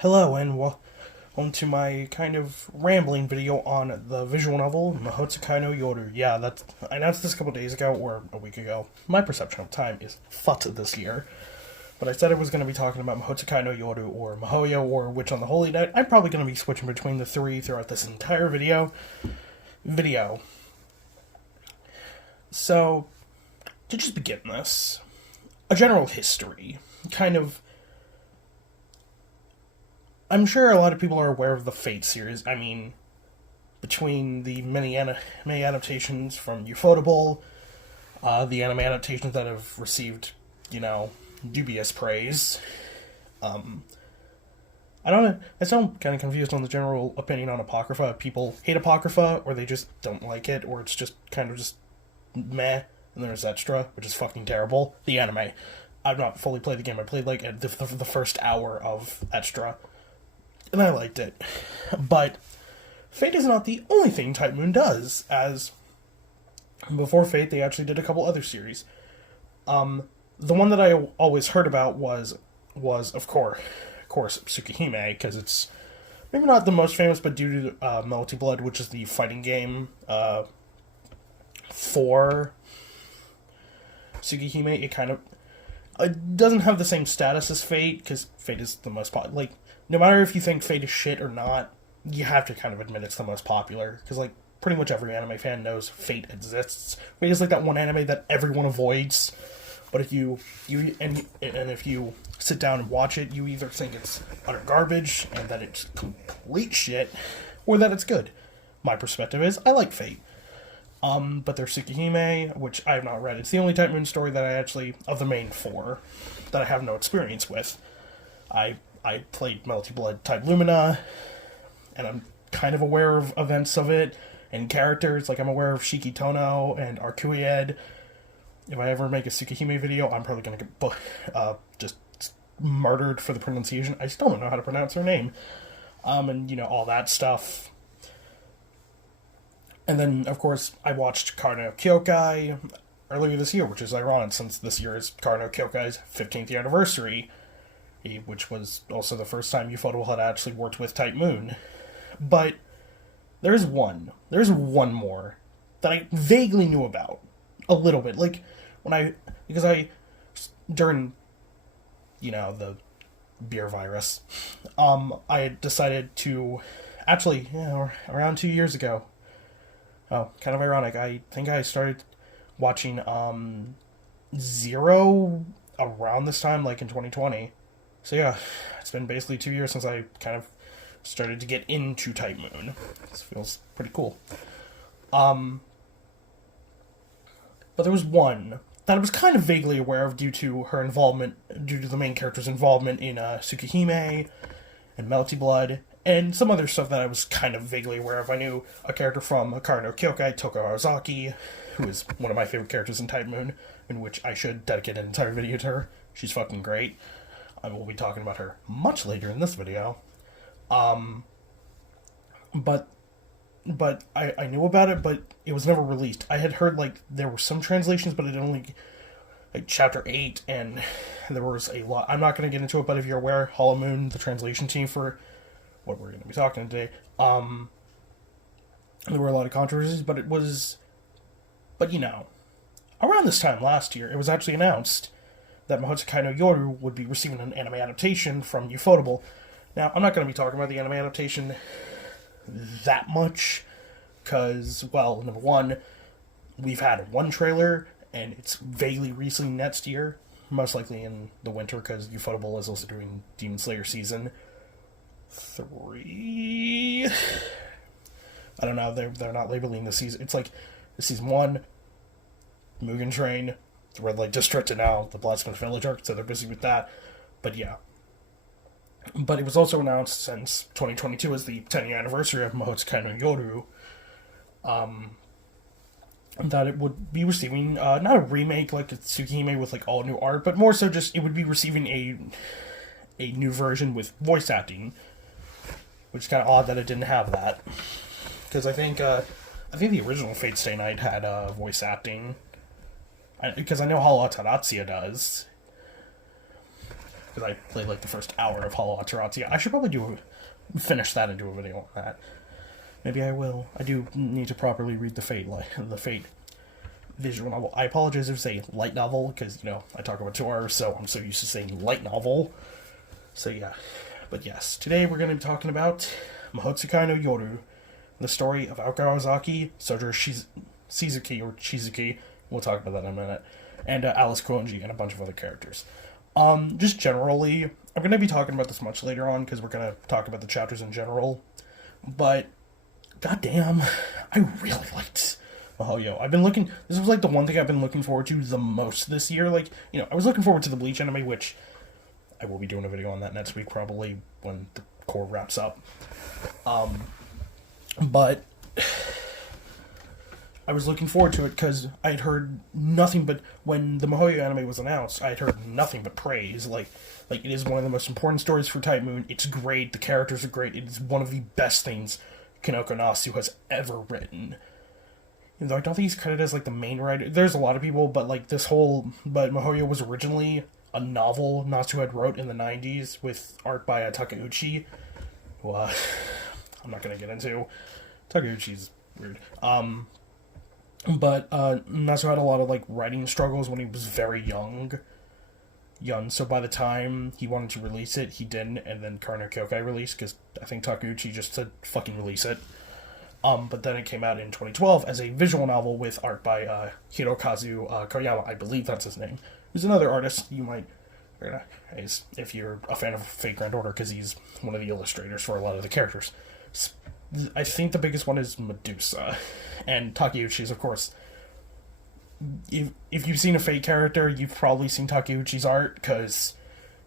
Hello, and welcome to my kind of rambling video on the visual novel Mahoutsukai no Yoru. Yeah, I announced this a couple days ago, or a week ago. My perception of time is fucked this year. But I said I was going to be talking about Mahoutsukai no Yoru, or Mahoyo, or Witch on the Holy Night. I'm probably going to be switching between the three throughout this entire video. So, to just begin this, a general history. Kind of I'm sure a lot of people are aware of the Fate series. I mean, between the many anime adaptations from Ufotable, the anime adaptations that have received, dubious praise. I don't know. I sound kind of confused on the general opinion on Apocrypha. People hate Apocrypha, or they just don't like it, or it's just kind of just meh. And there's Extra, which is fucking terrible. The anime. I've not fully played the game. I played like the first hour of Extra, and I liked it. But Fate is not the only thing Type Moon does, as before Fate they actually did a couple other series. The one that I always heard about was of course Tsukihime, because it's maybe not the most famous, but due to Melty Blood, which is the fighting game for Tsukihime, it doesn't have the same status as Fate, because Fate is the most popular. Like, no matter if you think Fate is shit or not, you have to kind of admit it's the most popular, because, like, pretty much every anime fan knows Fate exists. Fate is like that one anime that everyone avoids, but if if you sit down and watch it, you either think it's utter garbage, and that it's complete shit, or that it's good. My perspective is, I like Fate. But there's Tsukihime, which I have not read. It's the only Type Moon story that I actually, of the main four, that I have no experience with. I played Melty Blood Type Lumina, and I'm kind of aware of events of it, and characters, like I'm aware of Shiki Tono and Arkuied. If I ever make a Tsukihime video, I'm probably going to get just murdered for the pronunciation. I still don't know how to pronounce her name. And, all that stuff. And then, of course, I watched Karno Kyokai earlier this year, which is ironic since this year is Karno Kyokai's 15th anniversary, which was also the first time Ufotable had actually worked with Type Moon. But there's one more that I vaguely knew about a little bit. Like, during, the beer virus, I decided to, actually, around 2 years ago. Oh, kind of ironic. I think I started watching Zero around this time, like in 2020. So yeah, it's been basically 2 years since I kind of started to get into Type Moon. This feels pretty cool. But there was one that I was kind of vaguely aware of due to the main character's involvement in Tsukihime and Melty Blood, and some other stuff that I was kind of vaguely aware of. I knew a character from Karno Kyokai, Toko Aozaki, who is one of my favorite characters in Type Moon, in which I should dedicate an entire video to her. She's fucking great. I will be talking about her much later in this video. But I knew about it, but it was never released. I had heard, like, there were some translations, but it only, like, Chapter 8, and there was a lot. I'm not going to get into it, but if you're aware, Hollow Moon, the translation team for what we're going to be talking today, there were a lot of controversies, but around this time last year, it was actually announced that Mahoutsukai no Yoru would be receiving an anime adaptation from Ufotable. Now, I'm not going to be talking about the anime adaptation that much, because, well, number one, we've had one trailer, and it's vaguely recently next year, most likely in the winter, because Ufotable is also doing Demon Slayer Season 3. I don't know, they're not labeling the season. It's like Season 1, Mugen Train, the Red Light District, and now the Blacksmith Village arc, so they're busy with that. But yeah. But it was also announced since 2022 as the 10th anniversary of Mahoutsukai no Yoru, that it would be receiving, not a remake like Tsukihime with like all new art, but more so just it would be receiving a new version with voice acting, which is kind of odd that it didn't have that, because I think the original Fate Stay Night had voice acting, because I know Hala Taratsuya does. because I played like the first hour of Hollow Ataraxia. I should probably finish that and do a video on that. Maybe I will. I do need to properly read the Fate visual novel. I apologize if I say light novel, because, you know, I talk about 2 hours, so I'm so used to saying light novel. So yeah. But yes, today we're going to be talking about Mahoutsukai no Yoru, the story of Aoko Ozaki, Sojiro Shizuki, we'll talk about that in a minute, and Alice Koenji, and a bunch of other characters. Just generally, I'm going to be talking about this much later on, because we're going to talk about the chapters in general, but goddamn, I really liked Mahoutsukai. This was like the one thing I've been looking forward to the most this year. Like, you know, I was looking forward to the Bleach anime, which I will be doing a video on that next week, probably, when the core wraps up. But I was looking forward to it because I had heard nothing but, when the Mahoutsukai anime was announced, I had heard nothing but praise. Like it is one of the most important stories for Type Moon. It's great. The characters are great. It is one of the best things Kinoko Nasu has ever written. Even though I don't think he's credited as, like, the main writer. There's a lot of people, but, like, but Mahoutsukai was originally a novel Nasu had wrote in the 90s with art by Takeuchi, who, I'm not going to get into. Takeuchi's weird. But Nasu had a lot of, like, writing struggles when he was very young, so by the time he wanted to release it, he didn't, and then Karno Kyokai released, because I think Takeuchi just said, fucking release it. But then it came out in 2012 as a visual novel with art by Hirokazu Koyama, I believe that's his name, who's another artist you might recognize if you're a fan of Fate Grand Order, because he's one of the illustrators for a lot of the characters. I think the biggest one is Medusa, and Takeuchi's, of course. If you've seen a Fate character, you've probably seen Takeuchi's art, because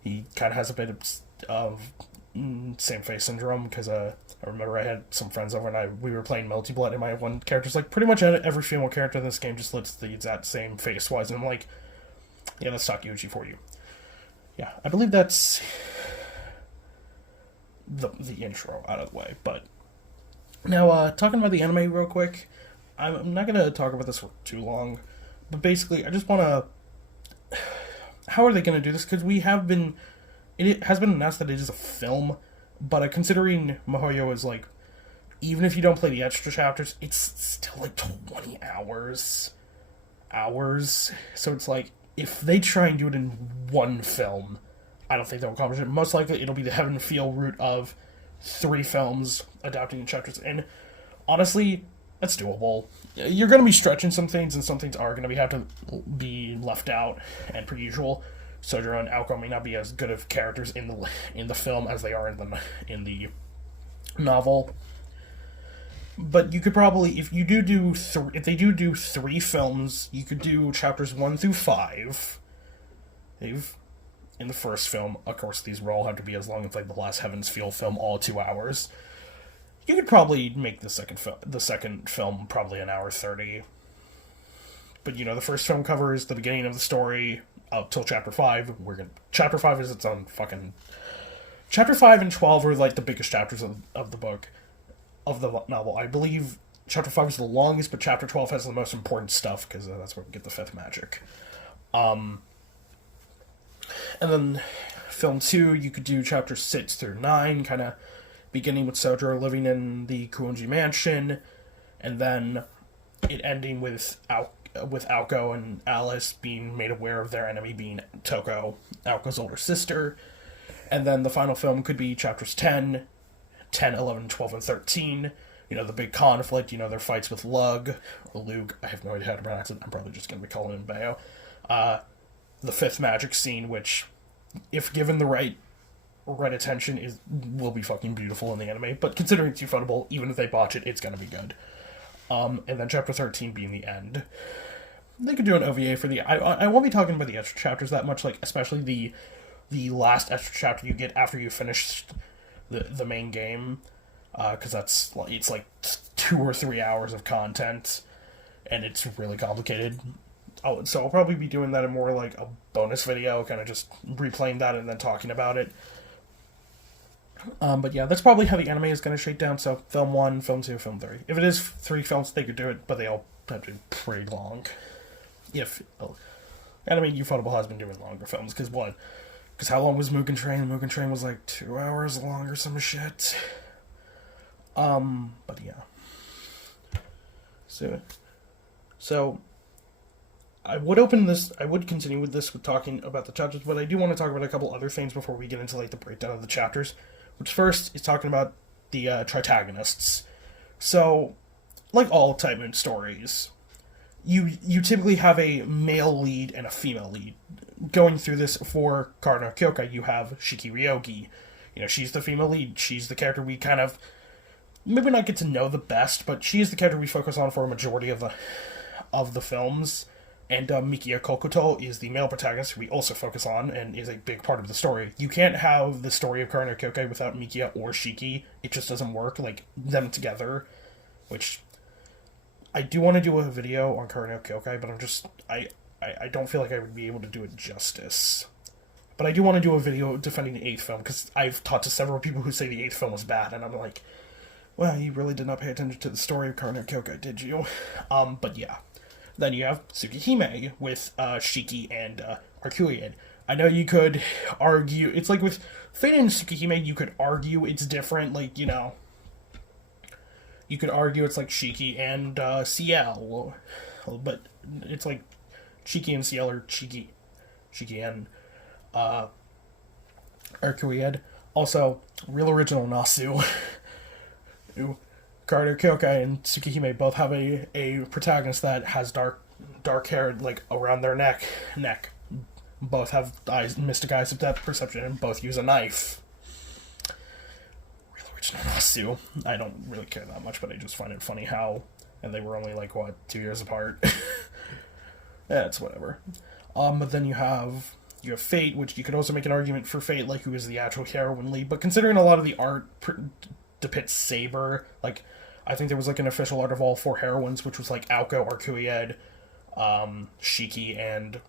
he kind of has a bit of same face syndrome, because I remember I had some friends over and we were playing Melty Blood, and my one character's like, pretty much every female character in this game just looks the exact same face-wise, and I'm like, yeah, that's Takeuchi for you. Yeah, I believe that's the intro out of the way, but now, talking about the anime real quick, I'm not going to talk about this for too long, but basically, I just want to, how are they going to do this? Because it has been announced that it is a film, but considering Mahoutsukai is, like, even if you don't play the extra chapters, it's still, like, 20 hours. So it's like, if they try and do it in one film, I don't think they'll accomplish it. Most likely, it'll be the Heaven Feel route of 3 films adapting the chapters. And honestly, that's doable. You're going to be stretching some things, and some things are going to have to be left out, and per usual, Sojiro and Aoko may not be as good of characters in the film as they are in the novel. But you could probably, if they do 3 films, you could do chapters 1 through 5. In the first film, of course, these will all have to be as long as, like, the last Heaven's Feel film, all 2 hours. You could probably make the second film probably 1 hour 30. But, you know, the first film covers the beginning of the story up till chapter 5. Chapter 5 is its own fucking... Chapter 5 and 12 are, like, the biggest chapters of the book, of the novel. I believe chapter 5 is the longest, but chapter 12 has the most important stuff, because that's where we get the 5th magic. And then film 2, you could do chapters 6 through 9, kind of beginning with Sojiro living in the Koenji mansion, and then it ending with Aoko and Alice being made aware of their enemy being Toko, Aoko's older sister. And then the final film could be chapters 10, 11, 12, and 13. You know, the big conflict, you know, their fights with Lug, or Lug, I have no idea how to pronounce it, I'm probably just going to be calling him Bayo. The 5th magic scene, which, if given the right attention, will be fucking beautiful in the anime, but considering it's ufotable, even if they botch it, it's going to be good. And then chapter 13 being the end. They could do an OVA for I won't be talking about the extra chapters that much, like, especially the last extra chapter you get after you finish the main game, because it's like 2 or 3 hours of content, and it's really complicated. So I'll probably be doing that in more like a bonus video, kind of just replaying that and then talking about it. But yeah, that's probably how the anime is going to shake down. So film 1, film 2, film 3. If it is 3 films, they could do it, but they all have to be pretty long. Anime Ufotable has been doing longer films, because one, Because how long was Mugen Train? Mugen Train was like 2 hours long or some shit. But yeah. So I would continue with this with talking about the chapters, but I do want to talk about a couple other things before we get into like the breakdown of the chapters. Which first is talking about the Tritagonists. So, like all Type Moon stories, you typically have a male lead and a female lead. Going through this for Kara no Kyokai, you have Shiki Ryogi. You know, she's the female lead. She's the character we kind of maybe not get to know the best, but she is the character we focus on for a majority of the films. And Mikia Kokuto is the male protagonist who we also focus on and is a big part of the story. You can't have the story of Kara no Kyokai without Mikia or Shiki. It just doesn't work, like, them together. Which, I do want to do a video on Kara no Kyokai, but I don't feel like I would be able to do it justice. But I do want to do a video defending the 8th film, because I've talked to several people who say the 8th film was bad, and I'm like, well, you really did not pay attention to the story of Kara no Kyokai, did you? But yeah. Then you have Tsukihime with Shiki and Arcuiid. I know you could argue... It's like with Fate and Tsukihime, you could argue it's different. Like, you know... You could argue it's like Shiki and CL. But it's like Shiki and CL or Shiki and Arcuiid. Also, real original Nasu. Kara no Kyokai and Tsukihime both have a protagonist that has dark hair, like, around their neck. Both have eyes, mystic eyes of depth perception, and both use a knife. Real original Nasu. I don't really care that much, but I just find it funny how... And they were only, like, 2 years apart? Yeah, it's whatever. But then you have Fate, which you could also make an argument for Fate, like, who is the actual heroine lead. But considering a lot of the art depicts Saber, like... I think there was, like, an official art of all 4 heroines, which was, like, Aoko, Arcuiid, Shiki, and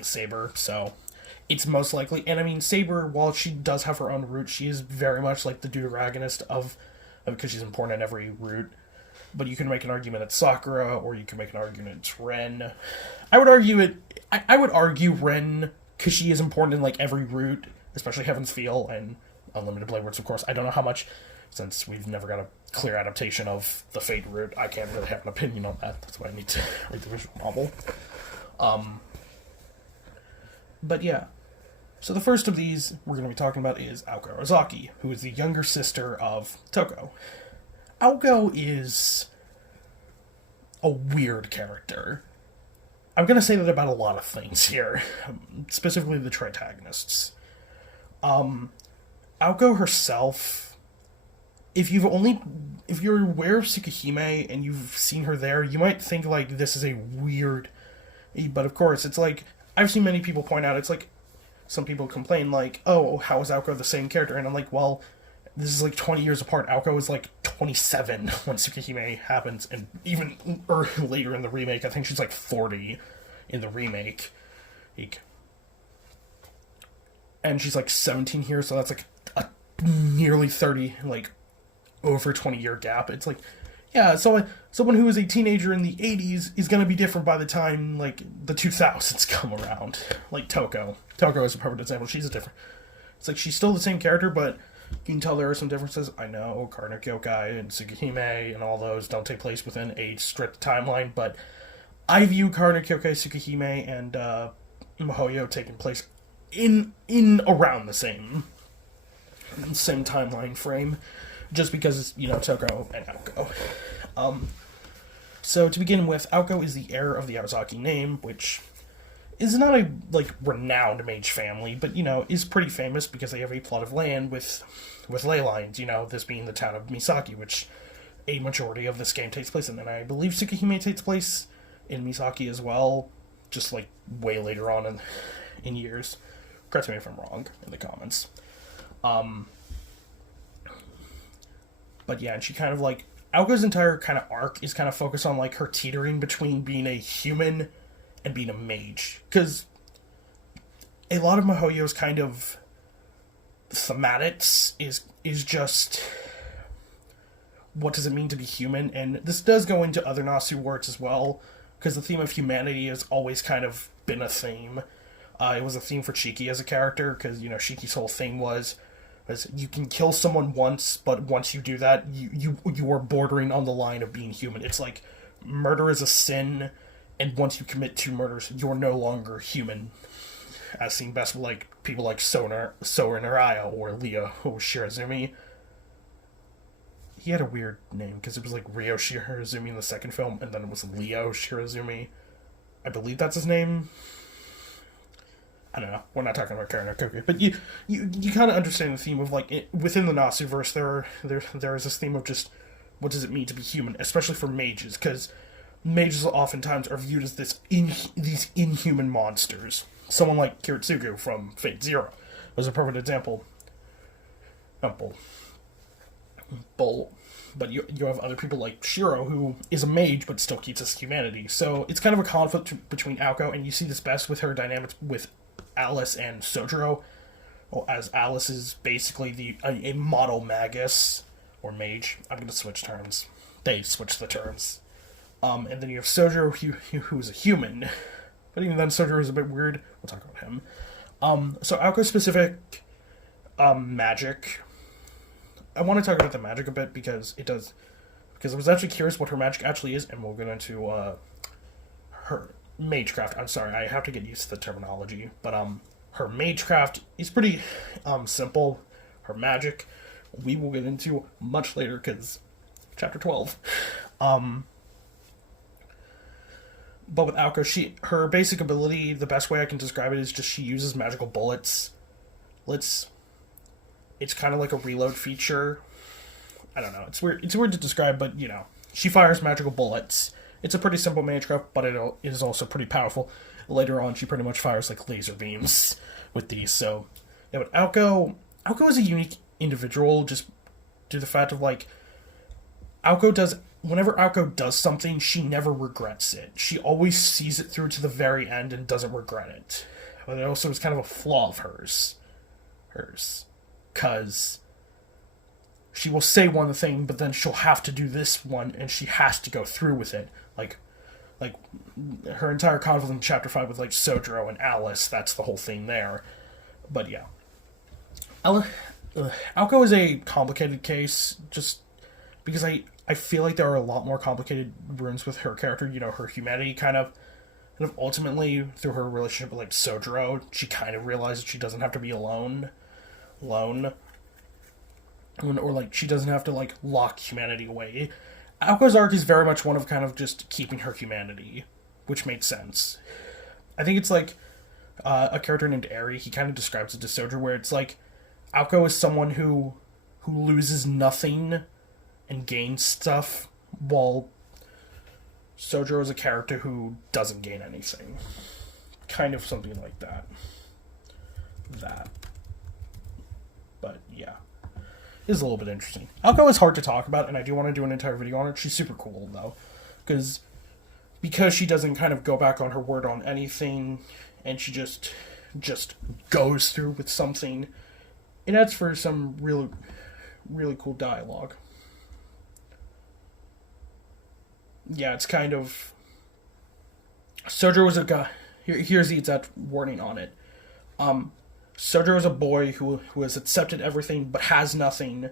Saber, so it's most likely... And, I mean, Saber, while she does have her own route, she is very much, like, the deuteragonist because she's important in every route. But you can make an argument it's Sakura, or you can make an argument it's Ren. I would argue Ren, because she is important in, like, every route, especially Heaven's Feel, and Unlimited Blade Works, of course. I don't know how much... Since we've never got a clear adaptation of the Fate route, I can't really have an opinion on that. That's why I need to read the visual novel. But yeah. So the first of these we're going to be talking about is Aoko Ozaki, who is the younger sister of Toko. Aoko is a weird character. I'm going to say that about a lot of things here, specifically the Tritagonists. Aoko herself... If you're aware of Tsukihime and you've seen her there, you might think, like, this is a weird... But, of course, it's like... I've seen many people point out, it's like... Some people complain, like, oh, how is Aoko the same character? And I'm like, well, this is, like, 20 years apart. Aoko is, like, 27 when Tsukihime happens. And even later in the remake, I think she's, like, 40 in the remake. And she's, like, 17 here, so that's, like, a nearly 30, like... over 20-year gap. It's like, yeah, so someone who was a teenager in the 80s is going to be different by the time, like, the 2000s come around. Like Toko. Toko is a perfect example. She's a different... It's like, she's still the same character, but you can tell there are some differences. I know Kara no Kyokai and Tsukihime and all those don't take place within a strict timeline, but I view Kara no Kyokai, Tsukihime, and Mahoyo taking place in around the same timeline frame. Just because it's, you know, Toko and Aoko. So, to begin with, Aoko is the heir of the Ozaki name, which is not a, like, renowned mage family, but, you know, is pretty famous because they have a plot of land with ley lines, you know, this being the town of Misaki, which a majority of this game takes place in. And I believe Tsukihime takes place in Misaki as well, just, like, way later on in years. Correct me if I'm wrong in the comments. But yeah, and she kind of, like... Aoko's entire kind of arc is kind of focused on, like, her teetering between being a human and being a mage. Because a lot of Mahoyo's kind of thematics is just... what does it mean to be human? And this does go into other Nasu works as well, because the theme of humanity has always kind of been a theme. It was a theme for Shiki as a character, because, Shiki's whole thing was you can kill someone once, but once you do that, you are bordering on the line of being human. It's like murder is a sin, and once you commit 2 murders, you're no longer human. As seen best with people like Sora Naraya or Leo Shirazumi. He had a weird name because it was like Ryo Shirazumi in the second film, and then it was Leo Shirazumi. I believe that's his name. I don't know. We're not talking about Karen Koke, but you kind of understand the theme of within the Nasuverse there is this theme of just what does it mean to be human, especially for mages, because mages oftentimes are viewed as these inhuman monsters. Someone like Kiritsugu from Fate Zero was a perfect example. Not Bull. But you have other people like Shiro, who is a mage but still keeps his humanity. So it's kind of a conflict between Aoko, and you see this best with her dynamics with Alice and Sojiro. Well, as Alice is basically a model magus, or mage. I'm going to switch terms. They switch the terms. And then you have Sojiro, who's a human. But even then, Sojiro is a bit weird. We'll talk about him. So Aoko-specific magic. I want to talk about the magic a bit because I was actually curious what her magic actually is, and we'll get into her magecraft. I'm sorry, I have to get used to the terminology, but her magecraft is pretty simple. Her magic, we will get into much later because chapter 12. But with Aoko, her basic ability, the best way I can describe it is just she uses magical bullets. It's kind of like a reload feature. I don't know. It's weird to describe, but, she fires magical bullets. It's a pretty simple magecraft, but it is also pretty powerful. Later on, she pretty much fires, laser beams with these. So, yeah, but Aoko is a unique individual just due to the fact of, whenever Aoko does something, she never regrets it. She always sees it through to the very end and doesn't regret it. But it also is kind of a flaw of hers. Because she will say one thing, but then she'll have to do this one, and she has to go through with it. Like her entire conflict in Chapter 5 with, Sojiro and Alice, that's the whole thing there. But, yeah. Aoko is a complicated case, just because I feel like there are a lot more complicated runes with her character, her humanity kind of ultimately, through her relationship with, Sojiro, she kind of realizes she doesn't have to be alone. Or she doesn't have to lock humanity away. Aoko's arc is very much one of kind of just keeping her humanity, which makes sense. I think it's a character named Eri. He kind of describes it to Sojiro, where it's Aoko is someone who loses nothing and gains stuff, while Sojiro is a character who doesn't gain anything. Kind of something like that. But, yeah. It is a little bit interesting. Aoko is hard to talk about, and I do want to do an entire video on her. She's super cool, though. Because she doesn't kind of go back on her word on anything, and she just goes through with something. It adds for some really, really cool dialogue. Yeah, it's kind of... Sojiro was a guy... Here's the exact warning on it. Sojiro is a boy who has accepted everything but has nothing,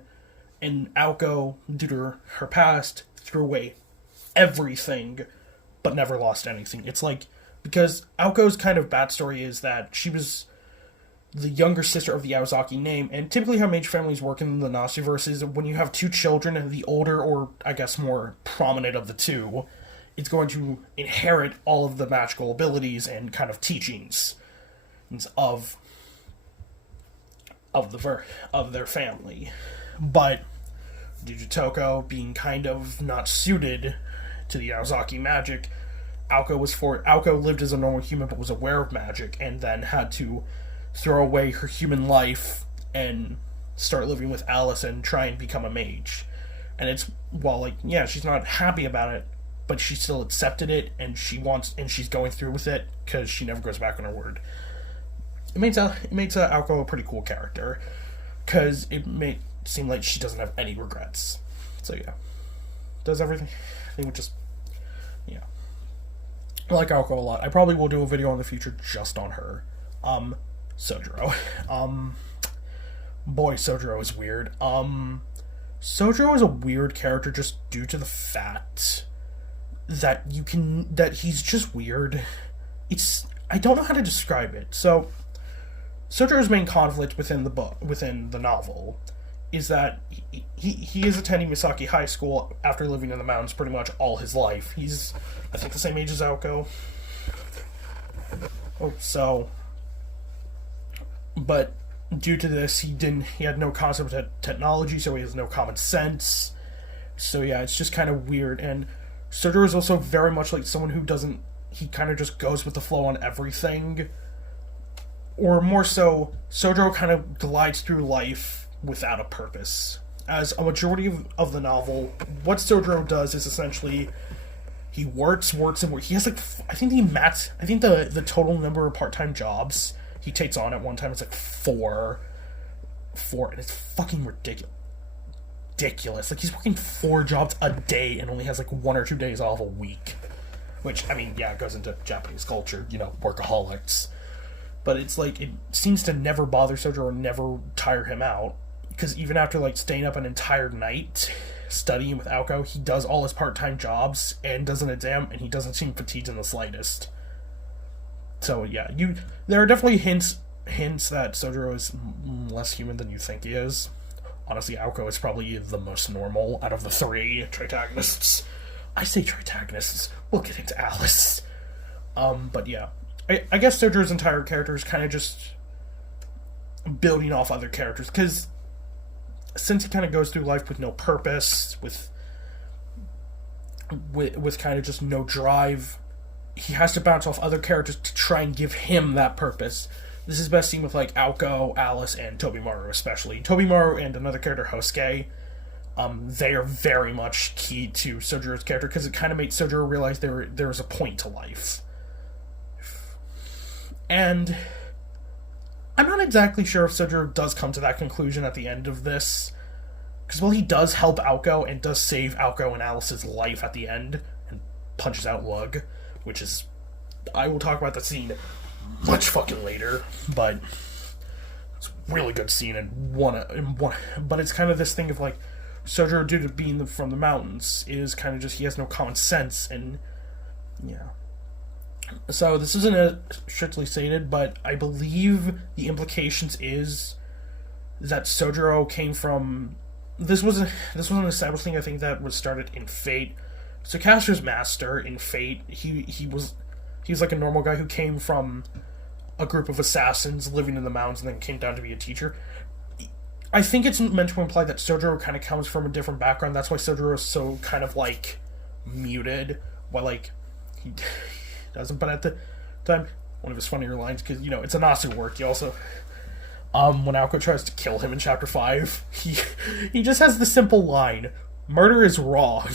and Aoko, due to her past, threw away everything but never lost anything. It's because Aoko's kind of backstory is that she was the younger sister of the Aozaki name, and typically how mage families work in the Nasuverse is when you have 2 children, the older, or I guess more prominent of the 2, is going to inherit all of the magical abilities and kind of teachings of their family. But due to Toko being kind of not suited to the Aozaki magic, Aoko lived as a normal human but was aware of magic, and then had to throw away her human life and start living with Alice and try and become a mage. And it's, she's not happy about it, but she still accepted it, and she's going through with it because she never goes back on her word. It makes Aoko a pretty cool character, because it may seem like she doesn't have any regrets. So yeah, does everything. I think I like Aoko a lot. I probably will do a video in the future just on her. Sojiro. Boy, Sojiro is weird. Sojiro is a weird character just due to the fact that he's just weird. I don't know how to describe it. So, Sojiro's main conflict within the novel, is that he is attending Misaki High School after living in the mountains pretty much all his life. He's, I think, the same age as Aoko. But due to this, he had no concept of technology, so he has no common sense. So yeah, it's just kind of weird. And Sojiro is also very much like someone who he kind of just goes with the flow on everything. Or more so, Sojiro kind of glides through life without a purpose. As a majority of the novel, what Sojiro does is essentially he works. He has I think the total number of part-time jobs he takes on at one time is like four, and it's fucking ridiculous. Like, he's working 4 jobs a day and only has like 1 or 2 days off a week. Which, I mean, yeah, it goes into Japanese culture, workaholics. But it's like, it seems to never bother Sojiro or never tire him out. Because even after, like, staying up an entire night studying with Aoko, he does all his part-time jobs and does an exam, and he doesn't seem fatigued in the slightest. So, yeah, there are definitely hints that Sojiro is less human than you think he is. Honestly, Aoko is probably the most normal out of the 3 protagonists. I say protagonists. We'll get into Alice. But yeah. I guess Sojiro's entire character is kind of just building off other characters, because since he kind of goes through life with no purpose, with kind of just no drive, he has to bounce off other characters to try and give him that purpose. This is best seen with, like, Aoko, Alice, and Tobimaru especially. Tobimaru and another character, Hosuke, they are very much key to Sojiro's character, because it kind of makes Sojiro realize there is a point to life. And I'm not exactly sure if Sojiro does come to that conclusion at the end of this, because while he does help Aoko and does save Aoko and Alice's life at the end, and punches out Lug, which is, I will talk about that scene much fucking later, but it's a really good scene, and but it's kind of this thing of, like, Sojiro, due to being from the mountains, is kind of just, he has no common sense, and yeah. So this isn't strictly stated, but I believe the implications is that Sojiro came from, this was an established thing, I think, that was started in Fate. So Caster's master in Fate, he was like a normal guy who came from a group of assassins living in the mountains and then came down to be a teacher. I think it's meant to imply that Sojiro kind of comes from a different background. That's why Sojiro is so kind of, like, muted, while, like, he doesn't. But at the time, one of his funnier lines, because, it's a Nasu work. He also, when Aoko tries to kill him in Chapter 5, he just has the simple line, "Murder is wrong."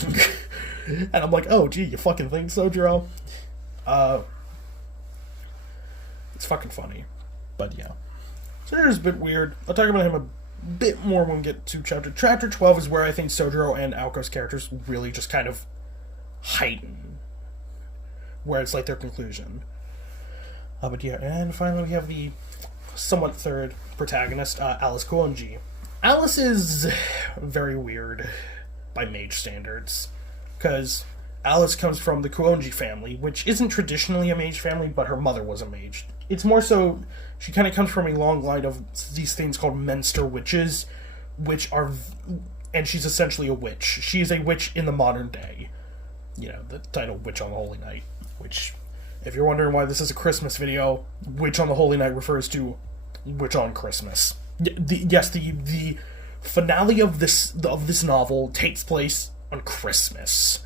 And I'm like, oh, gee, you fucking think so, Jiro? It's fucking funny. But yeah. Sojiro's a bit weird. I'll talk about him a bit more when we get to Chapter 12 is where I think Sojiro and Aoko's characters really just kind of heighten. Where it's like their conclusion. But yeah, and finally we have the somewhat third protagonist, Alice Kuonji. Alice is very weird by mage standards, because Alice comes from the Kuonji family, which isn't traditionally a mage family, but her mother was a mage. It's more so, she kind of comes from a long line of these things called Menster witches, and she's essentially a witch. She is a witch in the modern day. The title Witch on the Holy Night, which, if you're wondering why this is a Christmas video, Witch on the Holy Night refers to Witch on Christmas. The finale of this novel takes place on Christmas,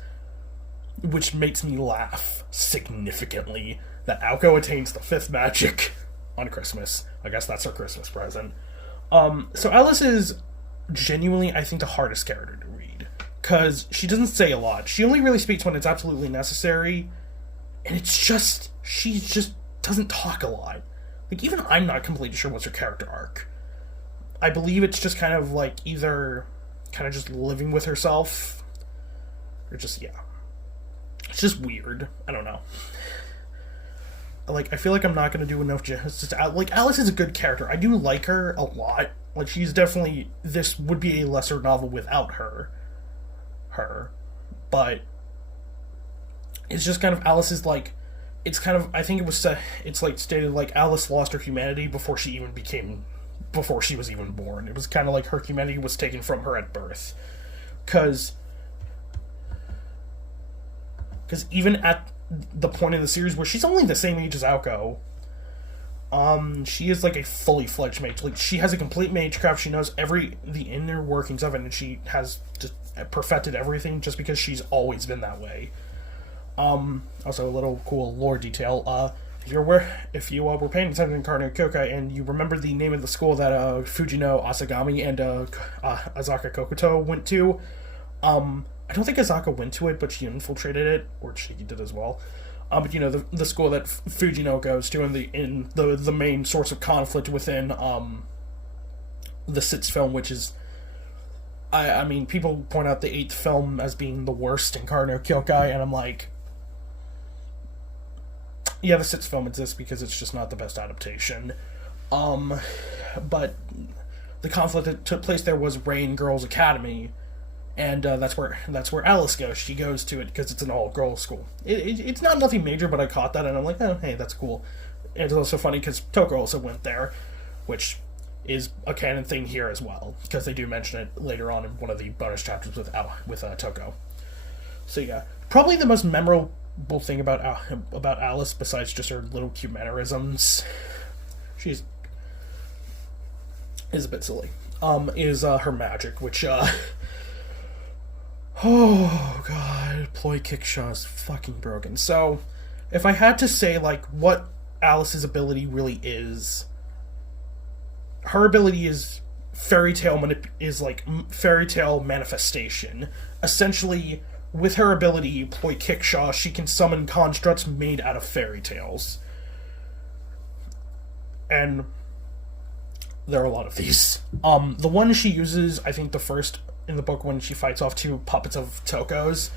which makes me laugh significantly that Aoko attains the 5th magic on Christmas. I guess that's her Christmas present. So Alice is genuinely, I think, the hardest character to read, because she doesn't say a lot. She only really speaks when it's absolutely necessary, and she just doesn't talk a lot. Like, even I'm not completely sure what's her character arc. I believe it's just kind of like either kind of just living with herself, or just, yeah. It's just weird. I don't know. like, I feel like I'm not going to do enough justice to like, Alice is a good character. I do like her a lot. Like, she's definitely, this would be a lesser novel without her, but it's just kind of Alice's, like, it's kind of, I think it was, it's like stated, like, Alice lost her humanity before she was even born. It was kind of like her humanity was taken from her at birth. Because even at the point in the series where she's only the same age as Aoko, she is like a fully fledged mage. Like, she has a complete magecraft. She knows the inner workings of it, and she has just perfected everything just because she's always been that way. Also, a little cool lore detail. If you were paying attention in Karno-Kyokai and you remember the name of the school that Fujino Asagami and Azaka Kokuto went to, I don't think Azaka went to it, but she infiltrated it, or she did as well. But you know, the school that Fujino goes to, and the main source of conflict within the sixth film, which is, I mean, people point out the eighth film as being the worst in Karno-Kyokai, and I'm like, yeah, the sixth film exists because it's just not the best adaptation. But the conflict that took place there was Rain Girls Academy, and that's where Alice goes. She goes to it because it's an all-girls school. It's not nothing major, but I caught that, and I'm like, oh, hey, that's cool. And it's also funny because Toko also went there, which is a canon thing here as well, because they do mention it later on in one of the bonus chapters with Toko. So yeah, probably the most memorable thing about Alice, besides just her little cute mannerisms, is a bit silly, is her magic, which oh god, Ploy Kickshaw is fucking broken. So if I had to say, like, what Alice's ability really is, her ability is fairy tale manifestation. Essentially, with her ability, Ploy Kickshaw, she can summon constructs made out of fairy tales. And there are a lot of these. The one she uses, I think the first in the book when she fights off two puppets of Toko's,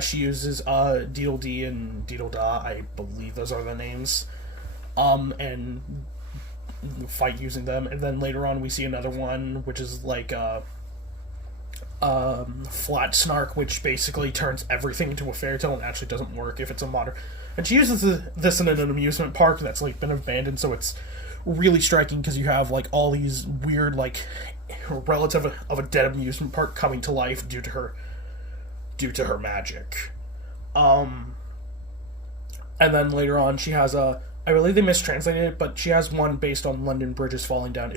she uses Deedle Dee and Deedle Da, I believe those are the names, and fight using them. And then later on we see another one, which is like Flat Snark, which basically turns everything into a fairy tale and actually doesn't work if it's a modern. And she uses this in an amusement park that's like been abandoned, so it's really striking because you have like all these weird like relative of a dead amusement park coming to life due to her magic. And then later on she has I believe they mistranslated it, but she has one based on London bridges falling down,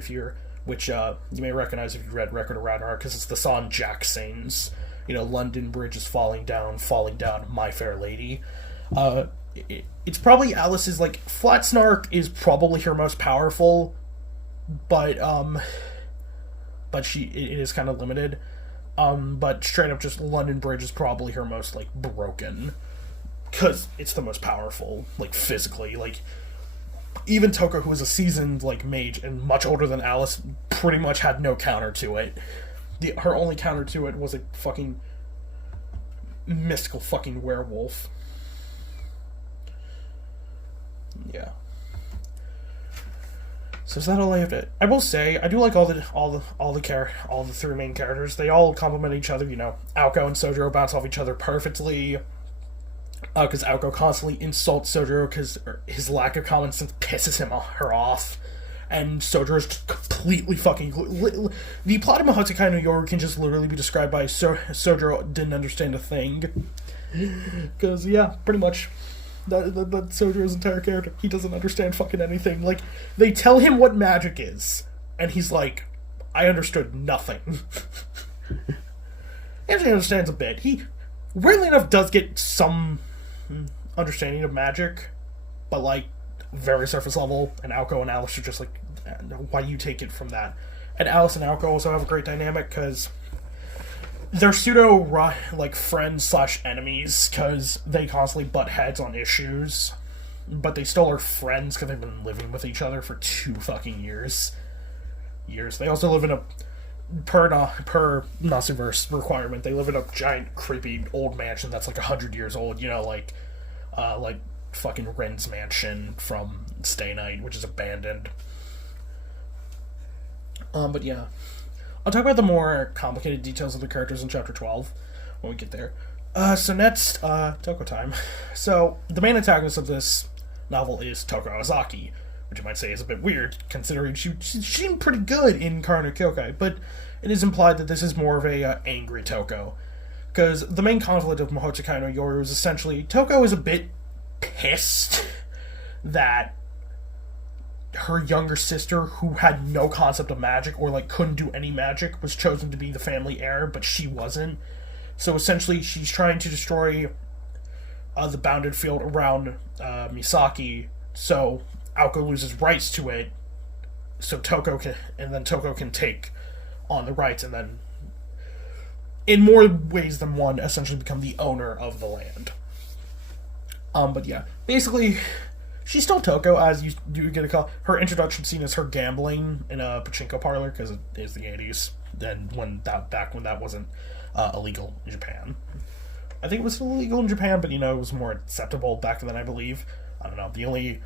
which you may recognize if you read Record of Ragnarok, because it's the song Jack sings. You know, London Bridge is falling down, my fair lady. It's probably Alice's, like, Flat Snark is probably her most powerful, but it is kind of limited. But straight up just London Bridge is probably her most, like, broken, because it's the most powerful, like, physically. Like, even Toko, who was a seasoned, like, mage and much older than Alice, pretty much had no counter to it. Her only counter to it was a fucking mystical fucking werewolf. Yeah. So is that all I have to? I will say I do like all the three main characters. They all complement each other. You know, Aoko and Sojiro bounce off each other perfectly. Because Aoko constantly insults Sojiro because his lack of common sense pisses her off, and Sojiro's just completely fucking. The plot of Mahoutsukai no Yoru can just literally be described by Sojiro didn't understand a thing. Because yeah, pretty much. That's Sojiro's entire character. He doesn't understand fucking anything. Like, they tell him what magic is, and he's like, I understood nothing. He actually understands a bit. He, weirdly enough, does get some understanding of magic, but, like, very surface level, and Aoko and Alice are just like, why do you take it from that? And Alice and Aoko also have a great dynamic, because they're pseudo, like, friends/enemies, because they constantly butt heads on issues, but they still are friends because they've been living with each other for 2 fucking years. They also live in a, per Nasuverse requirement, they live in a giant, creepy, old mansion that's like 100 years old, you know, like fucking Ren's mansion from Stay Night, which is abandoned. But yeah. I'll talk about the more complicated details of the characters in Chapter 12 when we get there. So next, Toko time. So, the main antagonist of this novel is Toko Ozaki, which you might say is a bit weird, considering she seemed pretty good in Karno Kyokai, but it is implied that this is more of a angry Toko. Because the main conflict of Mahoutsukai no Yoru is essentially, Toko is a bit pissed that her younger sister, who had no concept of magic, or, like, couldn't do any magic, was chosen to be the family heir, but she wasn't. So essentially, she's trying to destroy the bounded field around Misaki, so Aoko loses rights to it, so Toko can take on the rights, and then, in more ways than one, essentially become the owner of the land. But yeah, basically, she's still Toko, as you do get a call. Her introduction scene is her gambling in a pachinko parlor, because it is the 80s, and back when that wasn't illegal in Japan. I think it was still illegal in Japan, but, it was more acceptable back then, I believe. I don't know. The only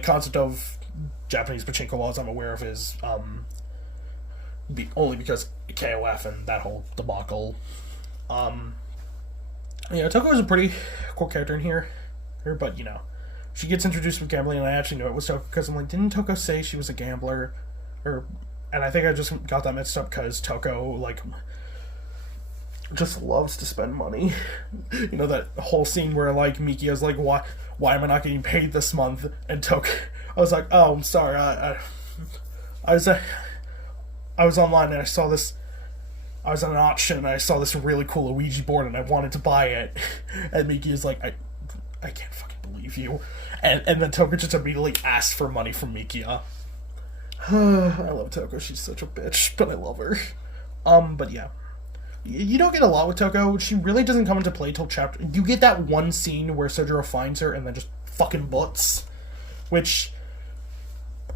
concept of Japanese pachinko laws I'm aware of is only because KOF and that whole debacle. Toko is a pretty cool character in here, but, she gets introduced with gambling, and I actually knew it was Toko, because I'm like, didn't Toko say she was a gambler? And I think I just got that mixed up, because Toko, just loves to spend money. That whole scene where, Mikia's like, why am I not getting paid this month? And Toko, I was like, oh, I'm sorry, I was online and I saw this, I was on an auction and I saw this really cool Ouija board and I wanted to buy it. And Mikia's like, I can't fucking believe you. And then Toko just immediately asked for money from Mikia. I love Toko, she's such a bitch, but I love her. But yeah. You don't get a lot with Toko. She really doesn't come into play till chapter... You get that one scene where Sojiro finds her and then just fucking butts. Which,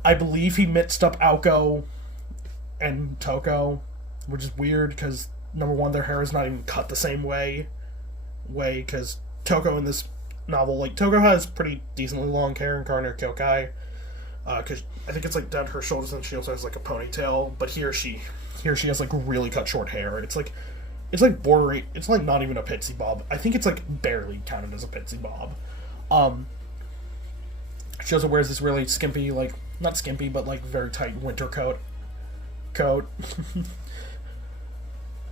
I believe he mixed up Aoko and Toko. Which is weird, because, number one, their hair is not even cut the same way. Because Toko in this novel... Toko has pretty decently long hair in Karno Kyokai. Because I think it's, down to her shoulders, and she also has, a ponytail. But here she has, really cut short hair. It's bordering... It's, not even a pixie bob. I think it's, barely counted as a pixie bob. She also wears this really skimpy, not skimpy, but, very tight winter coat.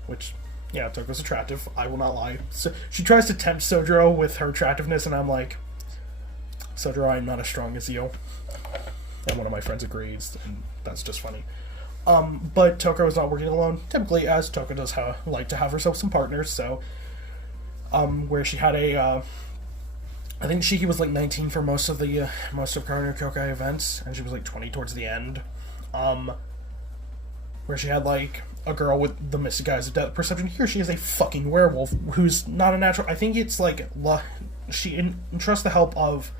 Which, yeah, Toko's attractive. I will not lie. So, she tries to tempt Sojiro with her attractiveness, and I'm like, Sojiro, I'm not as strong as you. And one of my friends agrees, and that's just funny. But Toko is not working alone, typically, as Toko does like to have herself some partners, so, where she had I think Shiki was 19 for most of Karno Kyokai events, and she was 20 towards the end, where she had a girl with the mystic eyes of depth perception. Here she is a fucking werewolf, who's not a natural, I think it's she entrusts the help of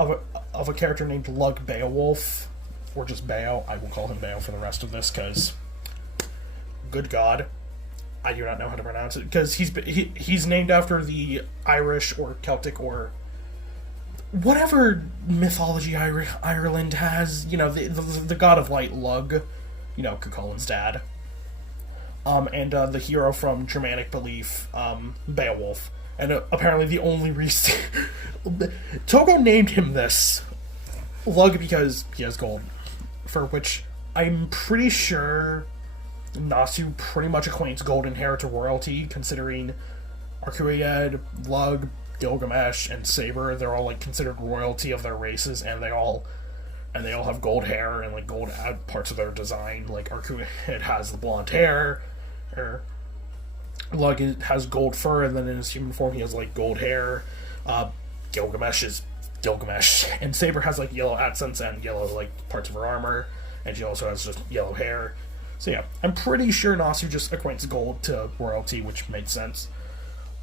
a character named Lug Beowulf, or just Bayo. I will call him Bayo for the rest of this, because, good God, I do not know how to pronounce it, because he's named after the Irish, or Celtic, or whatever mythology Ireland has, the god of light, Lug, Cuchulain's dad, and the hero from Germanic belief, Beowulf, and apparently the only reason... Toko named him this, Lug, because he has gold. For which I'm pretty sure Nasu pretty much acquaints golden hair to royalty, considering Arkuayed, Lug, Gilgamesh, and Saber, they're all considered royalty of their races, and they all have gold hair and gold parts of their design. Arkuayed has the blonde hair, or Lug has gold fur, and then in his human form he has gold hair. Gilgamesh is Gilgamesh, and Saber has yellow accents and yellow parts of her armor, and she also has just yellow hair. So yeah, I'm pretty sure Nasu just acquaints gold to royalty, which makes sense.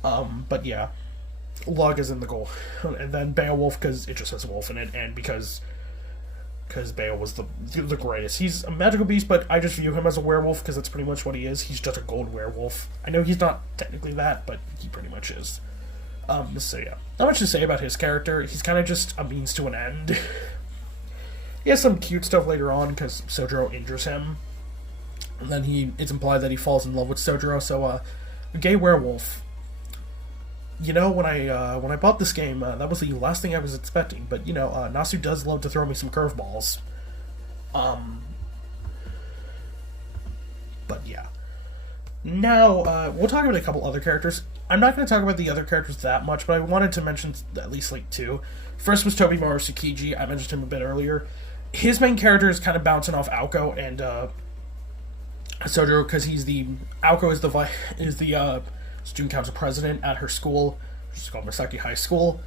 But yeah, Lug is in the gold, and then Beowulf because it just has wolf in it, and because Beowulf was the greatest. He's a magical beast, but I just view him as a werewolf because that's pretty much what he is. He's just a gold werewolf. I know he's not technically that, but he pretty much is. So yeah, not much to say about his character. He's kind of just a means to an end. He has some cute stuff later on because Sojiro injures him, and then it's implied that he falls in love with Sojiro. So, a gay werewolf. You know, when I bought this game, that was the last thing I was expecting. But you know, Nasu does love to throw me some curveballs. But yeah. Now, we'll talk about a couple other characters. I'm not going to talk about the other characters that much, but I wanted to mention at least like two. First was Tobimaru Tsukiji. I mentioned him a bit earlier. His main character is kind of bouncing off Aoko and Sojiro because Aoko is the student council president at her school, which is called Misaki High School,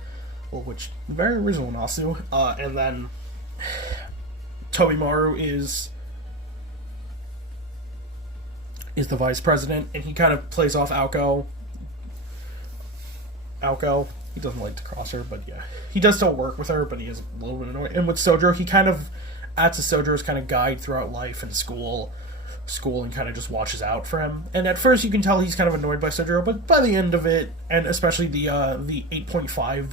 which very original Nasu. And then Tobimaru is the vice president, and he kind of plays off Aoko. He doesn't like to cross her, but yeah. He does still work with her, but he is a little bit annoying. And with Sojiro, he kind of acts as Sojiro's kind of guide throughout life and school, and kind of just watches out for him. And at first you can tell he's kind of annoyed by Sojiro, but by the end of it, and especially the 8.5,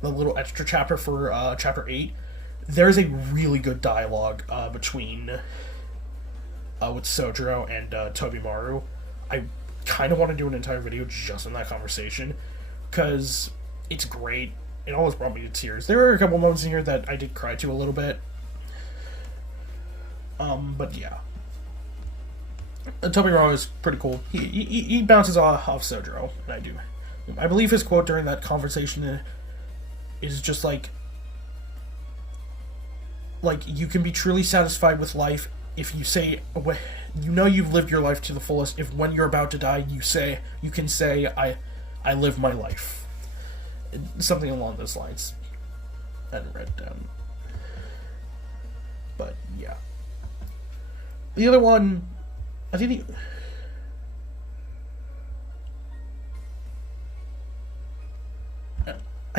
the little extra chapter for chapter 8, there's a really good dialogue between with Sojiro and Tobimaru. I kind of want to do an entire video just on that conversation, because it's great. It almost brought me to tears. There are a couple moments in here that I did cry to a little bit. But yeah. Tobimaru is pretty cool. He bounces off Sojiro, and I believe his quote during that conversation is just like, you can be truly satisfied with life if you say, you know you've lived your life to the fullest, if when you're about to die, you can say, I live my life. Something along those lines. I hadn't read down. But, yeah. The other one, I think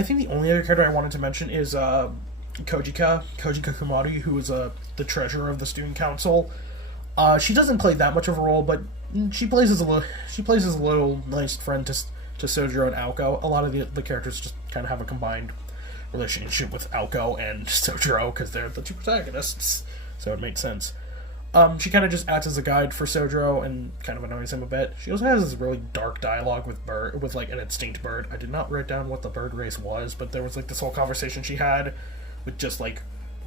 the only other character I wanted to mention is Kojika Kumari, who is the treasurer of the student council. She doesn't play that much of a role, but she plays as a little nice friend to Sojiro and Aoko. A lot of the characters just kind of have a combined relationship with Aoko and Sojiro because they're the two protagonists, so it makes sense. She kind of just acts as a guide for Sojiro and kind of annoys him a bit. She also has this really dark dialogue with like an extinct bird. I did not write down what the bird race was, but there was like this whole conversation she had with just like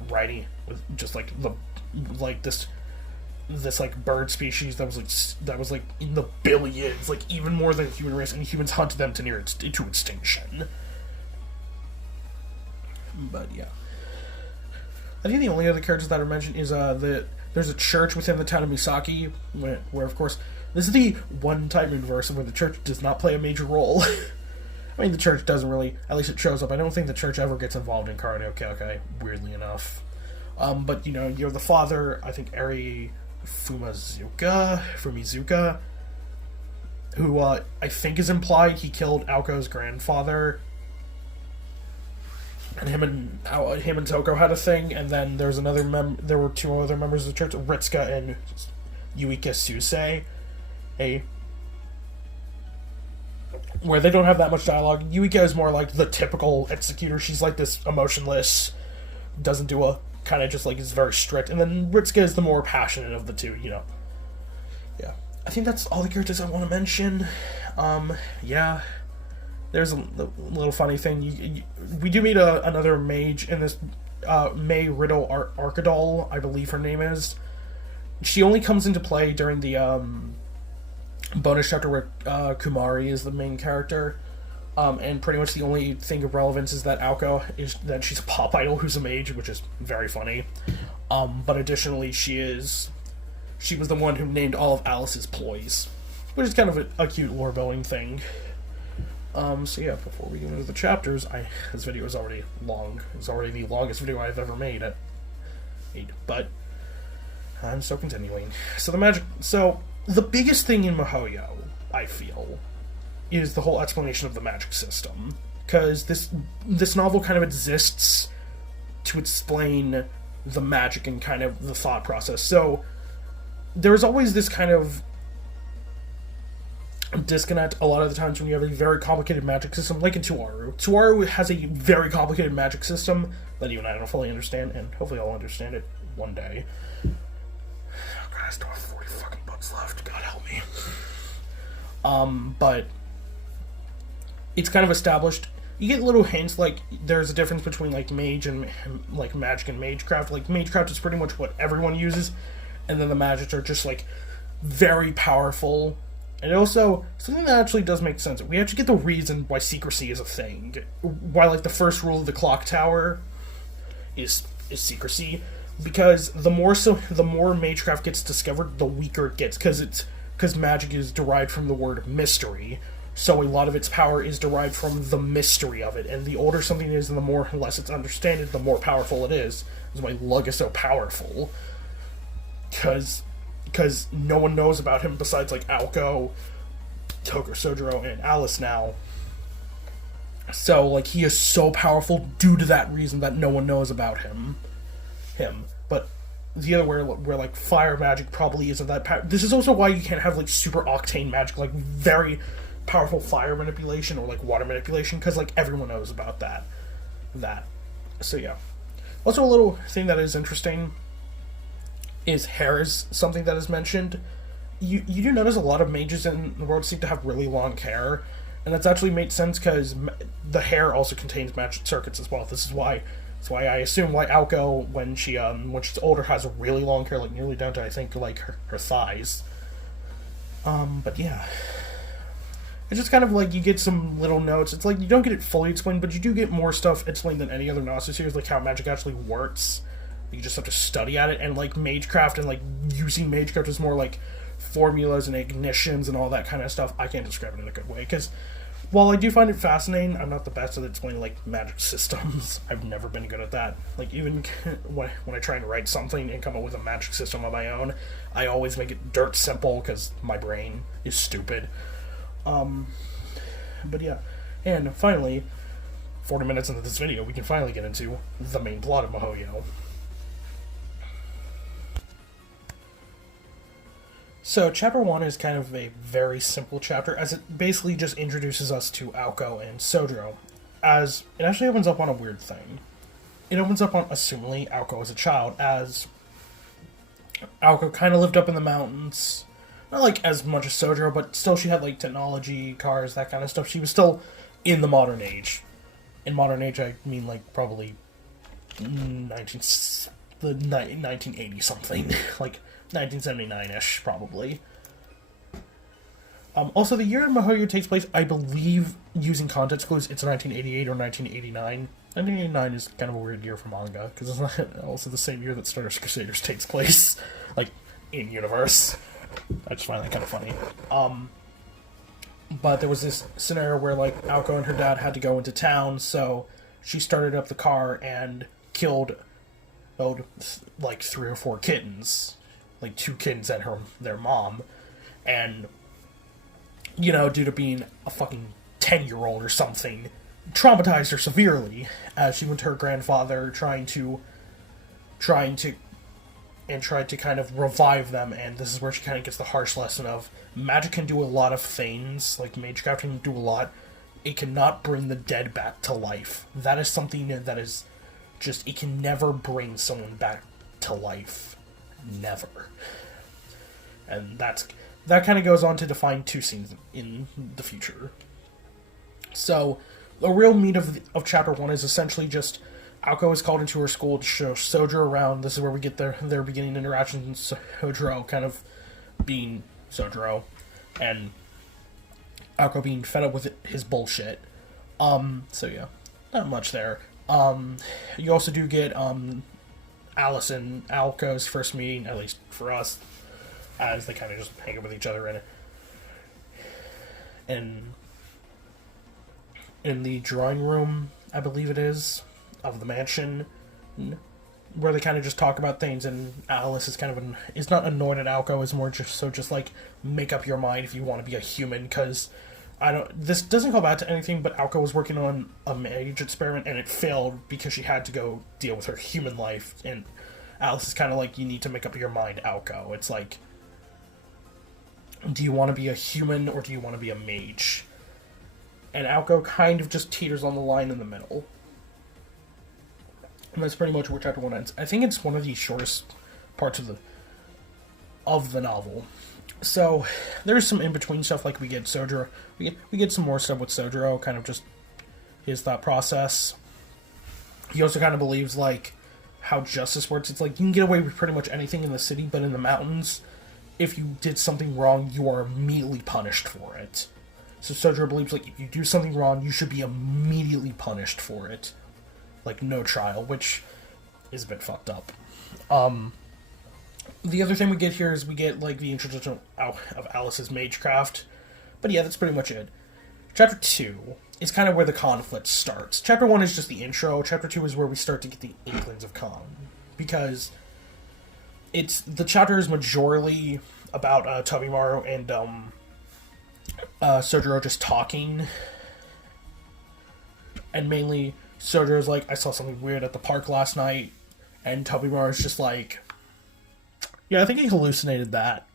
writing with just like this like bird species that was like in the billions, like even more than the human race, and humans hunted them to extinction. But yeah, I think the only other characters that are mentioned is there's a church within the town of Misaki, where of course this is the one time in verse where the church does not play a major role. I mean, the church doesn't really, at least it shows up. I don't think the church ever gets involved in Karanoke, weirdly enough. But, you know, you're the father, I think, Eri Fumizuka, who, I think is implied he killed Aoko's grandfather. And him and Toko had a thing, and then there were two other members of the church, Ritsuka and Yuika Suse, where they don't have that much dialogue. Yuika is more like the typical executor. She's like this emotionless, doesn't do a kind of just like is very strict, and then Ritsuka is the more passionate of the two, you know. Yeah, I think that's all the characters I want to mention. Yeah, there's a little funny thing. We do meet another mage in this, May Riddle Arkadol, I believe her name is. She only comes into play during the bonus chapter where Kumari is the main character, and pretty much the only thing of relevance is that Aoko is that she's a pop idol who's a mage, which is very funny. But additionally, she was the one who named all of Alice's ploys, which is kind of a cute lore building thing. So yeah, before we get into the chapters, this video is already long. It's already the longest video I've ever made at 8, but I'm still continuing. So the biggest thing in Mihoyo, I feel, is the whole explanation of the magic system. Because this novel kind of exists to explain the magic and kind of the thought process. So there's always this kind of disconnect a lot of the times when you have a very complicated magic system, like in Tuaru. Tuaru has a very complicated magic system that even I don't fully understand, and hopefully I'll understand it one day. Oh god, I still have 40 fucking books left. God help me. But it's kind of established. You get little hints, like, there's a difference between, like, mage and, like, magic and magecraft. Like, magecraft is pretty much what everyone uses, and then the magics are just, like, very powerful. And also, something that actually does make sense. We actually get the reason why secrecy is a thing. Why, like, the first rule of the clock tower is secrecy. Because the more magecraft gets discovered, the weaker it gets. Because magic is derived from the word mystery. So a lot of its power is derived from the mystery of it. And the older something is, and the more or less it's understood, the more powerful it is. That's why Lug is so powerful. Because no one knows about him besides, like, Aoko, Toku Sojiro, and Alice now. So, like, he is so powerful due to that reason that no one knows about him. But the other where like, fire magic probably isn't that powerful. This is also why you can't have, like, super octane magic, like, very powerful fire manipulation or, like, water manipulation, because, like, everyone knows about that. So, yeah. Also, a little thing that is interesting is hair is something that is mentioned. You do notice a lot of mages in the world seem to have really long hair, and that's actually made sense because the hair also contains magic circuits as well. This is why. That's why I assume why Aoko, when she's older, has really long hair, like nearly down to, I think, like her thighs. But yeah, it's just kind of like you get some little notes. It's like you don't get it fully explained, but you do get more stuff explained than any other Gnosis series, like how magic actually works. You just have to study at it, and like magecraft and like using magecraft is more like formulas and ignitions and all that kind of stuff. I can't describe it in a good way because while I do find it fascinating, I'm not the best at explaining like magic systems. I've never been good at that. Like even when I try and write something and come up with a magic system of my own, I always make it dirt simple because my brain is stupid. But yeah, and finally, 40 minutes into this video, we can finally get into the main plot of Mahoutsukai. So, Chapter 1 is kind of a very simple chapter, as it basically just introduces us to Aoko and Sojiro, as it actually opens up on a weird thing. It opens up on, assumingly, Aoko as a child, as Aoko kind of lived up in the mountains, not like as much as Sojiro, but still she had like technology, cars, that kind of stuff. She was still in the modern age. In modern age, I mean like probably 1980 something, like 1979-ish, probably. Also, the year Mahoutsukai takes place, I believe, using context clues, it's 1988 or 1989. 1989 is kind of a weird year for manga, because it's not also the same year that Stardust Crusaders takes place, like, in-universe. I just find that kind of funny. But there was this scenario where, like, Aoko and her dad had to go into town, so she started up the car and killed, like, 3 or 4 kittens. Like, 2 kittens and their mom. And, you know, due to being a fucking 10-year-old or something, traumatized her severely as she went to her grandfather tried to kind of revive them, and this is where she kind of gets the harsh lesson of magic can do a lot of things, like magecraft can do a lot, it cannot bring the dead back to life. That is something that is just, it can never bring someone back to life. Never. And that kind of goes on to define 2 scenes in the future. So, the real meat of Chapter 1 is essentially just Aoko is called into her school to show Sojiro around. This is where we get their beginning interactions, Sojiro kind of being Sojiro, and Aoko being fed up with his bullshit. So yeah, not much there. You also do get, Alice and Aoko's first meeting, at least for us, as they kind of just hang out with each other in the drawing room, I believe it is, of the mansion, where they kind of just talk about things, and Alice is kind of is not annoyed at Aoko, is more just like, make up your mind if you want to be a human, because this doesn't go back to anything, but Aoko was working on a mage experiment, and it failed because she had to go deal with her human life, and Alice is kind of like, you need to make up your mind, Aoko. It's like, Do you want to be a human or do you want to be a mage? And Aoko kind of just teeters on the line in the middle. And that's pretty much where chapter 1 ends. I think it's one of the shortest parts of the novel. So there's some in-between stuff, like we get Sojiro. We get some more stuff with Sojiro, kind of just his thought process. He also kind of believes, like, how justice works. It's like, you can get away with pretty much anything in the city, but in the mountains, if you did something wrong, you are immediately punished for it. So Sojiro believes, like, if you do something wrong, you should be immediately punished for it. Like, no trial, which is a bit fucked up. The other thing we get here is we get, like, the introduction of Alice's magecraft. But yeah, that's pretty much it. Chapter 2 is kind of where the conflict starts. Chapter 1 is just the intro. Chapter 2 is where we start to get the inklings of Con. Because the chapter is majorly about Tobimaru and Sojiro just talking. And mainly, Sojiro's like, I saw something weird at the park last night. And Tobimaru's just like, yeah, I think he hallucinated that.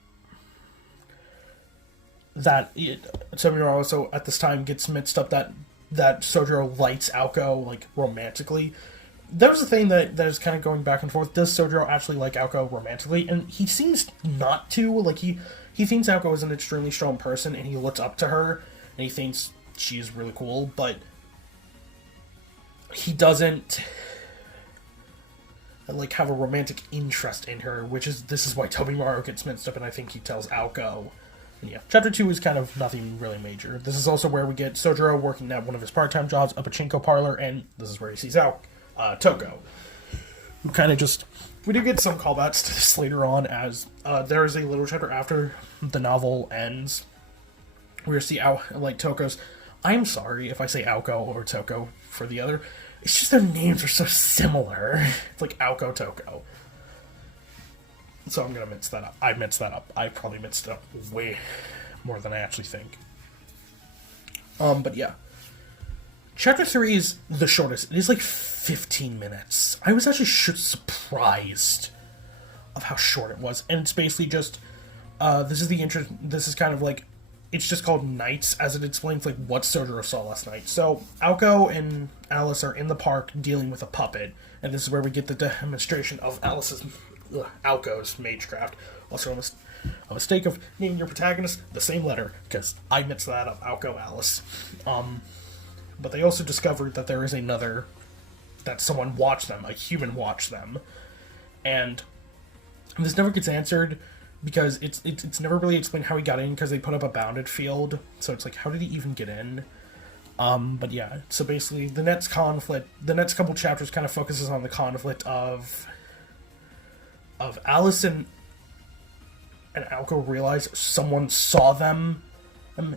Tobimaru also, at this time, gets mixed up that Sojiro likes Aoko, like, romantically. That was the thing that is kind of going back and forth. Does Sojiro actually like Aoko romantically? And he seems not to. Like, he thinks Aoko is an extremely strong person, and he looks up to her, and he thinks she is really cool, but he doesn't, like, have a romantic interest in her, this is why Tobimaru gets mixed up, and I think he tells Aoko. And yeah, chapter 2 is kind of nothing really major. This is also where we get Sojiro working at one of his part-time jobs, a pachinko parlor, and this is where he sees Toko, who kind of just... We do get some callbacks to this later on, as there is a little chapter after the novel ends, where you see Toko's... I'm sorry if I say Aoko or Toko for the other. It's just their names are so similar. It's like Aoko Toko. So I'm going to mix that up. I mixed that up. I probably mixed it up way more than I actually think. But yeah. Chapter 3 is the shortest. It is like 15 minutes. I was actually surprised of how short it was. And it's basically just... This is kind of like... It's just called Nights, as it explains, like, what Sojiro saw last night. So, Aoko and Alice are in the park dealing with a puppet, and this is where we get the demonstration of Aoko's magecraft. Also, a mistake of naming your protagonist the same letter, because I mixed that up, Aoko, Alice. But they also discovered that there is that someone watched them, a human watched them, and this never gets answered, because it's never really explained how he got in, because they put up a bounded field, so it's like, how did he even get in? But yeah, so basically, the next couple chapters kind of focuses on the conflict of Alice and Aoko realize someone saw them, and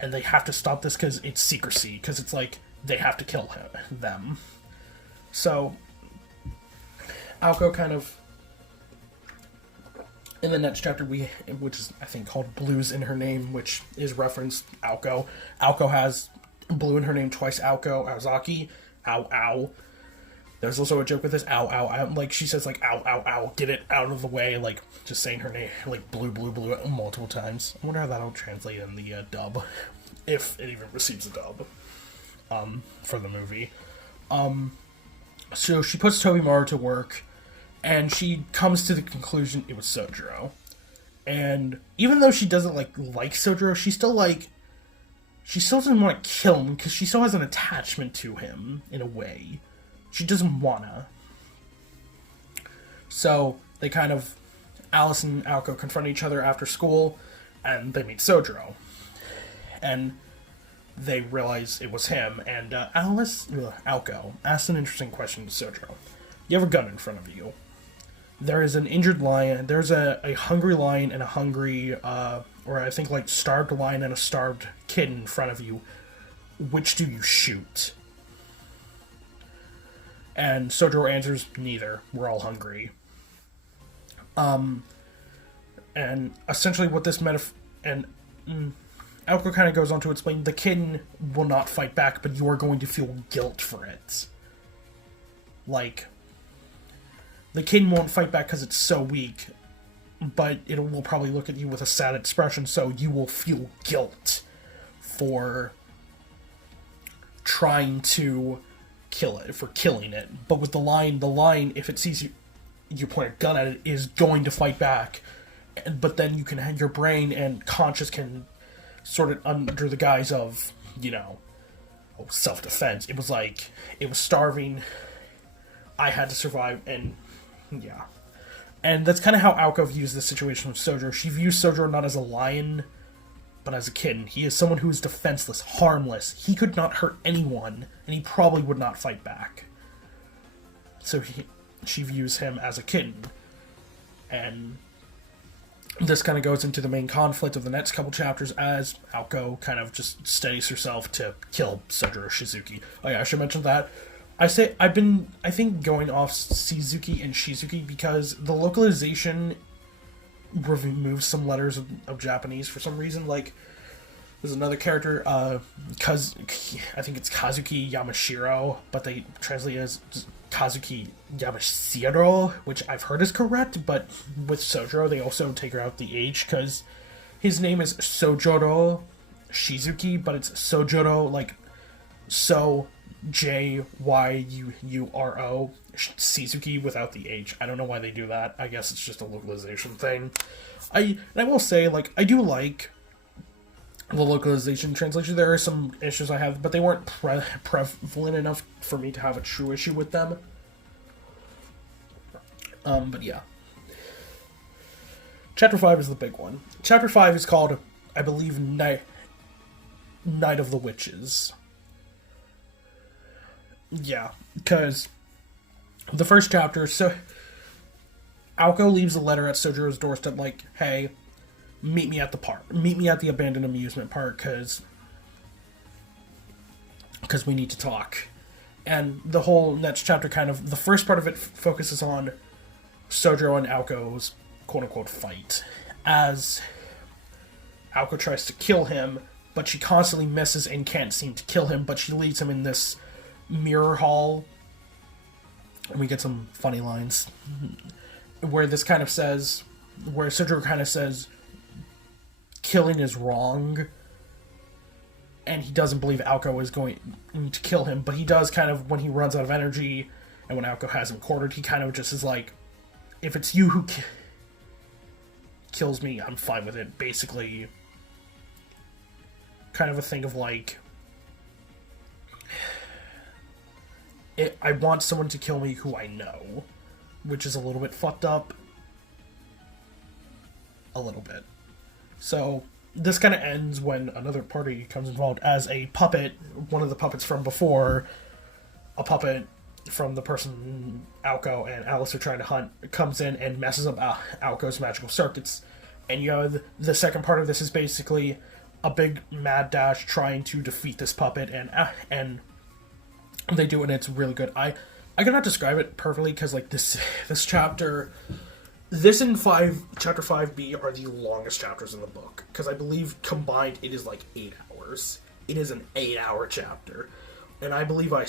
they have to stop this because it's secrecy, because it's like, they have to kill them. So, Aoko kind of... In the next chapter, which is, I think, called Blues in Her Name, which is referenced Aoko. Aoko has blue in her name twice, Aoko, Aozaki, ow, ow. There's also a joke with this, ow, ow, ow. Like, she says, like, ow, ow, ow, get it out of the way, like, just saying her name, like, blue, blue, blue, multiple times. I wonder how that'll translate in the dub, if it even receives a dub, for the movie. So she puts Tobimaru to work, and she comes to the conclusion it was Sojiro. And even though she doesn't, like Sojiro, she still doesn't want to kill him, because she still has an attachment to him, in a way. She doesn't wanna. So, they kind of... Alice and Aoko confront each other after school, and they meet Sojiro. And they realize it was him, and Aoko asks an interesting question to Sojiro. You have a gun in front of you. There is an injured lion, there's a hungry lion and a hungry, or I think like starved lion and a starved kid in front of you. Which do you shoot? And Sojiro answers, neither. We're all hungry. And essentially what this Aoko kind of goes on to explain, the kitten will not fight back, but you are going to feel guilt for it. Like, the kitten won't fight back because it's so weak, but it will probably look at you with a sad expression, so you will feel guilt for trying to kill it, for killing it. But with the line, if it sees you point a gun at it, is going to fight back. But then you can have your brain and conscious can sort of under the guise of, self-defense. It was like, it was starving, I had to survive, and yeah. And that's kind of how Aoko views the situation with Sojiro. She views Sojiro not as a lion, but as a kitten. He is someone who is defenseless, harmless. He could not hurt anyone, and he probably would not fight back. So she views him as a kitten. And this kind of goes into the main conflict of the next couple chapters as Aoko kind of just steadies herself to kill Sojiro Shizuki. Oh yeah, I should mention that. I think, going off Shizuki and Shizuki because the localization removes some letters of Japanese for some reason. Like, there's another character, I think it's Kazuki Yamashiro, but they translate it as Kazuki Yamashiro, which I've heard is correct, but with Sojiro, they also take out the H, because his name is Sojiro Shizuki, but it's Sojiro, like, Jyuro, Shizuki without the H. I don't know why they do that. I guess it's just a localization thing. I will say, like, I do like the localization translation. There are some issues I have, but they weren't prevalent enough for me to have a true issue with them. But yeah. Chapter 5 is the big one. Chapter 5 is called, I believe, Night of the Witches. Yeah, because the first chapter, so Aoko leaves a letter at Sojiro's doorstep like, hey, meet me at the park. Meet me at the abandoned amusement park, because we need to talk. And the whole next chapter the first part of it focuses on Sojiro and Aoko's quote-unquote fight, as Aoko tries to kill him, but she constantly misses and can't seem to kill him, but she leads him in this mirror hall, and we get some funny lines where Sojiro kind of says killing is wrong, and he doesn't believe Aoko is going to kill him, but he does kind of when he runs out of energy, and when Aoko has him cornered, he kind of just is like, if it's you who kills me, I'm fine with it. Basically, kind of a thing of like, I want someone to kill me who I know, which is a little bit fucked up. A little bit. So, this kind of ends when another party comes involved as a puppet, one of the puppets from before, a puppet from the person Aoko and Alice are trying to hunt, comes in and messes up Aoko's magical circuits. And the second part of this is basically a big mad dash trying to defeat this puppet, and they do it, and it's really good. I cannot describe it perfectly, because, like, this chapter, this and chapter 5B are the longest chapters in the book, because I believe combined it is, like, 8 hours. It is an 8-hour chapter, and I believe I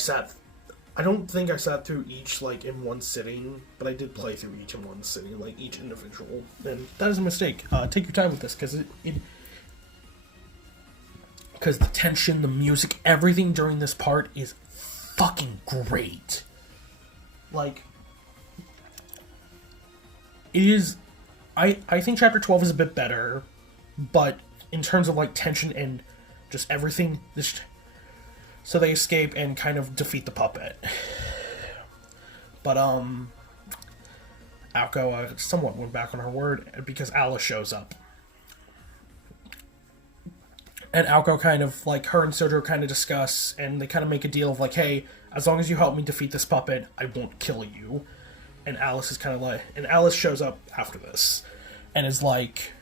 don't think I sat through each, like, in one sitting, but I did play through each in one sitting, like, each individual, and that is a mistake. Take your time with this, because because the tension, the music, everything during this part is fucking great. Like, it is. I think chapter 12 is a bit better, but in terms of like tension and just everything, so they escape and kind of defeat the puppet. But Aoko somewhat went back on her word because Alice shows up. And Aoko kind of, like, her and Sojiro kind of discuss, and they kind of make a deal of, like, hey, as long as you help me defeat this puppet, I won't kill you. And Alice is kind of like, and Alice shows up after this, and is like,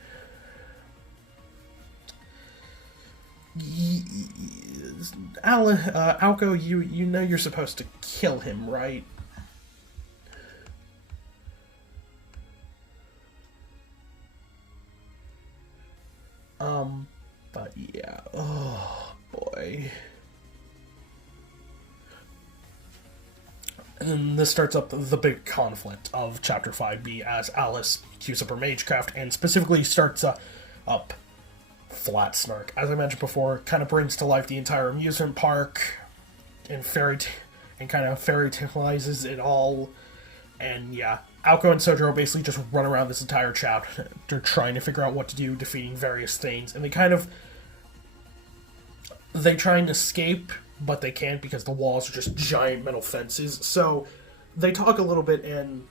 Aoko, you know you're supposed to kill him, right? But yeah, oh boy. And this starts up the big conflict of Chapter 5B as Alice queues up her magecraft and specifically starts up Flat Snark. As I mentioned before, kind of brings to life the entire amusement park and kind of fairy taleizes it all. And yeah, Aoko and Sojiro basically just run around this entire chapter. They're trying to figure out what to do, defeating various things, and they try and escape, but they can't because the walls are just giant metal fences. So they talk a little bit, and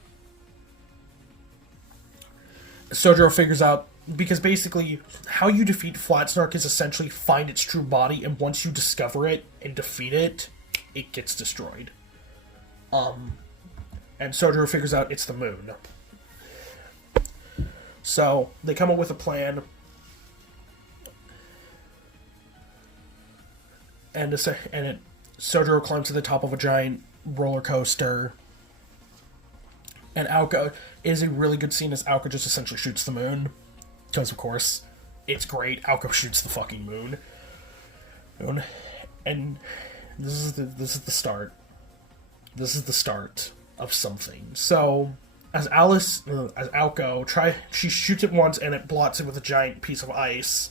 Sojiro figures out, because basically how you defeat Flat Snark is essentially find its true body, and once you discover it and defeat it, it gets destroyed. And Sojiro figures out it's the moon. So they come up with a plan, and Sojiro climbs to the top of a giant roller coaster. And Aoko is a really good scene as Aoko just essentially shoots the moon. Because, of course, it's great. Aoko shoots the fucking moon. And this is the start. This is the start of something. So, as Aoko, she shoots it once and it blots it with a giant piece of ice.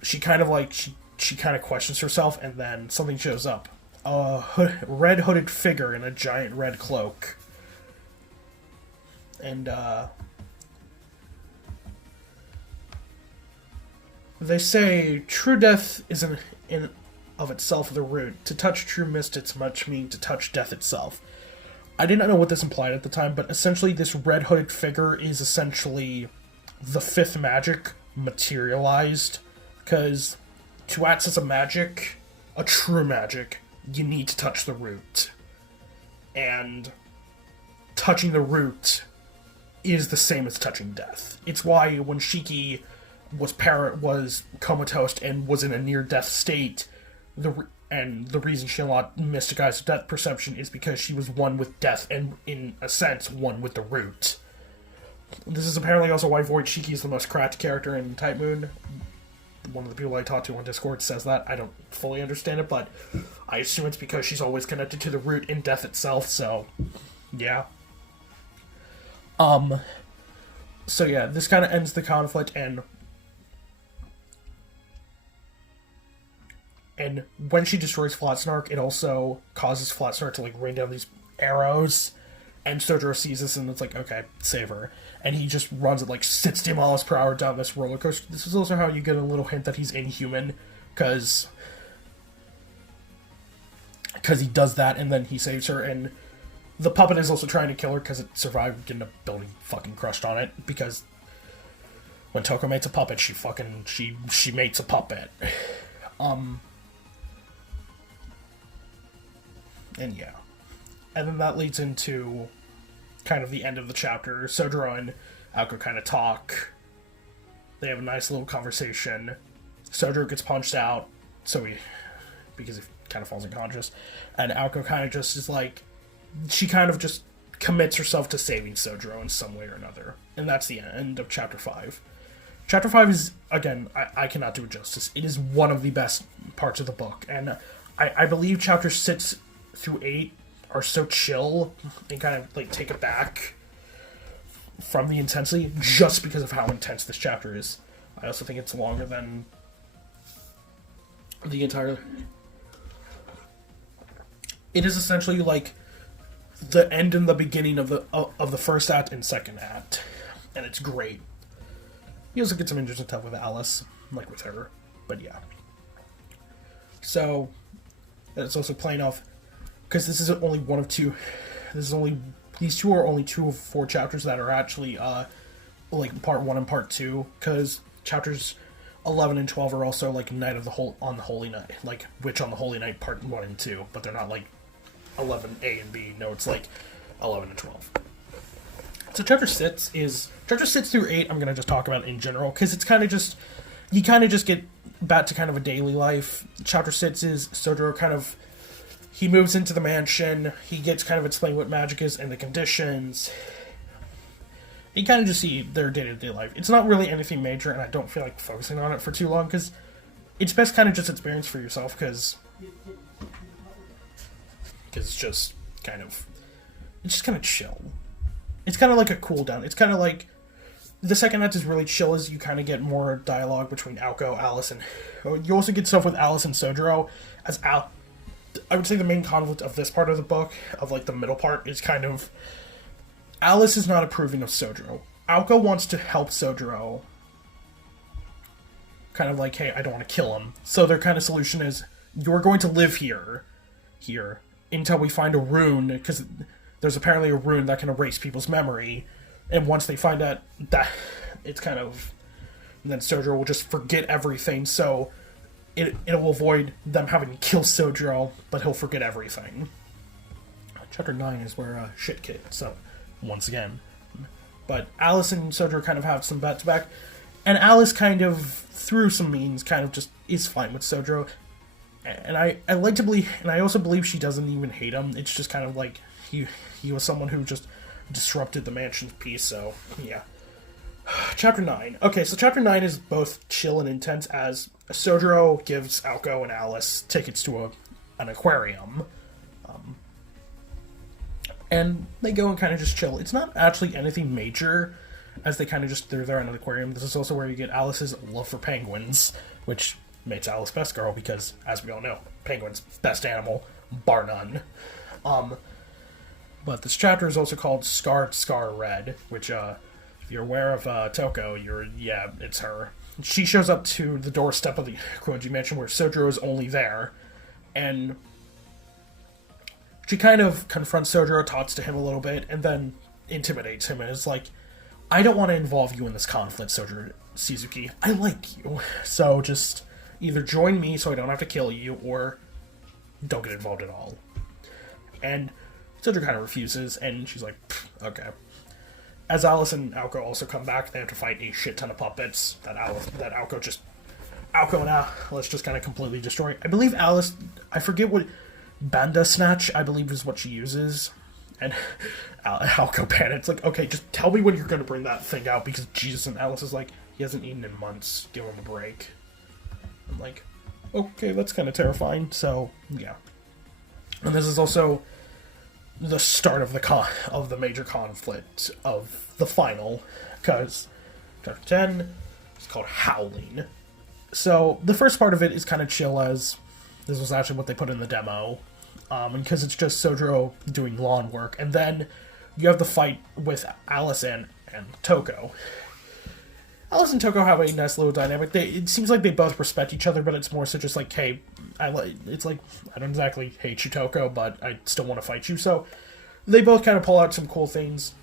She kind of questions herself, and then something shows up. A red hooded figure in a giant red cloak. And, they say true death is in of itself the root. To touch true mist, it's much mean to touch death itself. I did not know what this implied at the time, but essentially this red hooded figure is essentially the fifth magic materialized. Because to access a magic, a true magic, you need to touch the root. And touching the root is the same as touching death. It's why when Shiki was comatose and was in a near-death state, the reason she unlocked Mystic Eyes of Death Perception is because she was one with death and, in a sense, one with the root. This is apparently also why Void Shiki is the most cracked character in Type Moon. One of the people I talked to on Discord says that. I don't fully understand it, but I assume it's because she's always connected to the root in death itself, so yeah. So yeah, this kind of ends the conflict, and when she destroys Flat Snark, it also causes Flat Snark to, rain down these arrows, and Sojiro sees this, and it's like, okay, save her. And he just runs at, 60 miles per hour down this roller coaster. This is also how you get a little hint that he's inhuman, because he does that, and then he saves her, and the puppet is also trying to kill her because it survived getting a building fucking crushed on it, because when Toko mates a puppet, she mates a puppet. And yeah. And then that leads into kind of the end of the chapter. Sojiro and Aoko kind of talk. They have a nice little conversation. Sojiro gets punched out, because he kind of falls unconscious. And Aoko kind of just is she kind of just commits herself to saving Sojiro in some way or another. And that's the end of Chapter 5. Chapter 5 is, again, I cannot do it justice. It is one of the best parts of the book. And I believe Chapters 6 through 8 are so chill and kind of, take it back from the intensity just because of how intense this chapter is. I also think it's longer than the entire... It is essentially the end and the beginning of the first act and second act, and it's great. You also get some interesting stuff with Alice, with her, but yeah. So, it's also playing off, because this is only one of two. These two are only 2 of 4 chapters that are actually part 1 and part 2, because chapters 11 and 12 are also Night of on the Holy Night, Witch on the Holy Night part 1 and 2, but they're not 11A and B. No, it's 11 and 12. So chapter 6 through 8 I'm going to just talk about in general, because it's kind of just, you kind of just get back to kind of a daily life. Chapter 6 is Sojiro he moves into the mansion, he gets kind of explained what magic is and the conditions. You kind of just see their day-to-day life. It's not really anything major, and I don't feel like focusing on it for too long, because it's best kind of just experience for yourself, because it's just kind of, it's just kind of chill. It's kind of like a cool down. It's kind of like, the second act is really chill as you kind of get more dialogue between Aoko, Alice, and you also get stuff with Alice and Sojiro. I would say the main conflict of this part of the book, of like the middle part, is kind of Alice is not approving of Sojiro. Aoko wants to help Sojiro, kind of like, hey, I don't want to kill him. So their kind of solution is, you're going to live here, until we find a rune, because there's apparently a rune that can erase people's memory. And once they find out that, it's kind of, and then Sojiro will just forget everything, so it will avoid them having to kill Sojiro, but he'll forget everything. Chapter 9 is where shit kid, so, once again. But Alice and Sojiro kind of have some back-to-back, and Alice kind of, through some means, kind of just is fine with Sojiro. And I like to believe, and I also believe she doesn't even hate him, it's just kind of like, he was someone who just disrupted the mansion's peace, so, yeah. Chapter 9. Okay, so Chapter 9 is both chill and intense, as Sojiro gives Aoko and Alice tickets to an aquarium. And they go and kind of just chill. It's not actually anything major, as they kind of just, they're there in an aquarium. This is also where you get Alice's love for penguins, which makes Alice best girl, because, as we all know, penguins, best animal, bar none. But this chapter is also called Scarred Scar Red, which, if you're aware of Toko, it's her. She shows up to the doorstep of the Kuoji mansion where Sojiro is only there, and she kind of confronts Sojiro, talks to him a little bit, and then intimidates him, and is like, I don't want to involve you in this conflict, Sojiro Shizuki. I like you, so just either join me so I don't have to kill you, or don't get involved at all. And Sojiro kind of refuses, and she's like, okay. As Alice and Aoko also come back, they have to fight a shit ton of puppets that Aoko and Alice just kind of completely destroy. I believe Alice, I forget what, Banda Snatch, I believe is what she uses. And Aoko panics, like, okay, just tell me when you're going to bring that thing out, because Jesus, and Alice is like, he hasn't eaten in months, give him a break. I'm like, okay, that's kind of terrifying, so, yeah. And this is also the start of the major conflict of the final, because chapter 10 is called Howling. So the first part of it is kind of chill, as this was actually what they put in the demo, and because it's just Sojiro doing lawn work, and then you have the fight with Alice and Toko. Alice and Toko have a nice little dynamic. It seems like they both respect each other, but it's more so just like, hey, it's like, I don't exactly hate you, Toko, but I still want to fight you. So they both kind of pull out some cool things.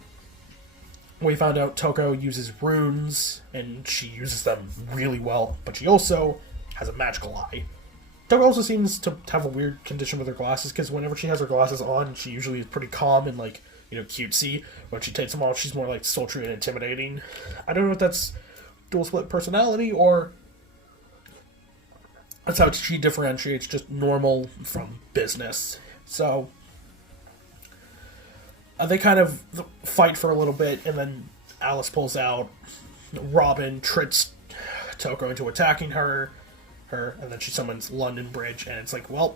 We found out Toko uses runes, and she uses them really well, but she also has a magical eye. Toko also seems to have a weird condition with her glasses, because whenever she has her glasses on, she usually is pretty calm and, like, cutesy. When she takes them off, she's more, like, sultry and intimidating. I don't know if that's dual split personality, or that's how she differentiates just normal from business. So they kind of fight for a little bit, and then Alice pulls out. Robin tricks Toko into attacking her, and then she summons London Bridge, and it's like, well,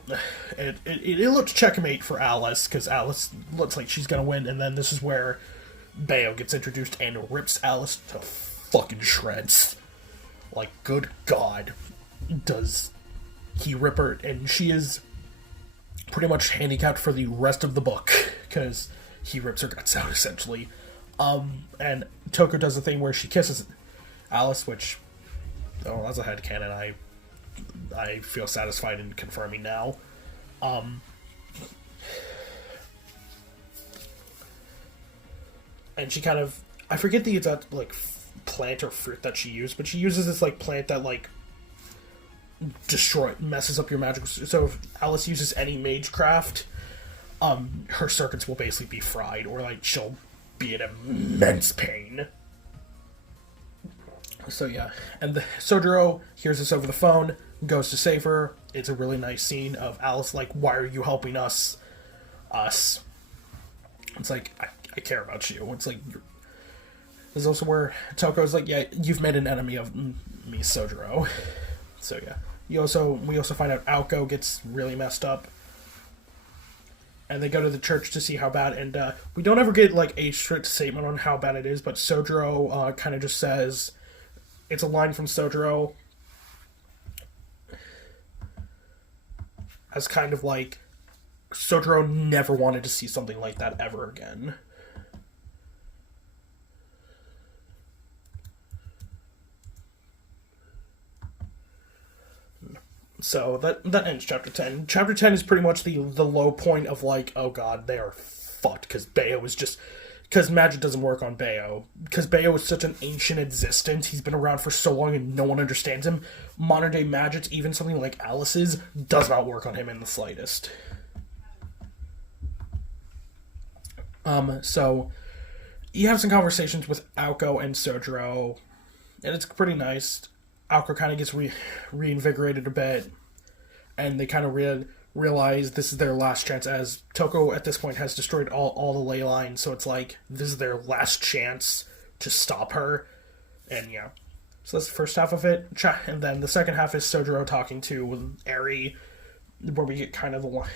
it looks checkmate for Alice, because Alice looks like she's gonna win, and then this is where Bayo gets introduced and rips Alice to fucking shreds. Like, good God, does he rip her, and she is pretty much handicapped for the rest of the book, because he rips her guts out, essentially. And Toko does the thing where she kisses Alice, which, as a headcanon, I feel satisfied in confirming now. And she kind of, I forget the exact, like, plant or fruit that she used, but she uses this, like, plant that, like, messes up your magic. So if Alice uses any magecraft, her circuits will basically be fried, or, like, she'll be in immense pain. So yeah, and Sojiro hears this over the phone, goes to save her. It's a really nice scene of Alice like, why are you helping us? It's like, I care about you. It's like, there's also where Toko's like, yeah, you've made an enemy of me, Sojiro. So yeah, we also find out Aoko gets really messed up. and they go to the church to see how bad. And we don't ever get like a strict statement on how bad it is, but Sojiro kind of just says, it's a line from Sojiro as kind of like, Sojiro never wanted to see something like that ever again. So that ends chapter 10. Chapter 10 is pretty much the low point of like, oh god, they are fucked, because Bayo is just... Because magic doesn't work on Bayo. Because Bayo is such an ancient existence, he's been around for so long and no one understands him. Modern day magic, even something like Alice's, does not work on him in the slightest. So, you have some conversations with Aoko and Sojiro, and it's pretty nice. Aoko kind of gets reinvigorated a bit, and they kind of realize this is their last chance, as Toko at this point has destroyed all the ley lines, so it's like, this is their last chance to stop her, and yeah. So that's the first half of it, and then the second half is Sojiro talking to Eri, where we get kind of the line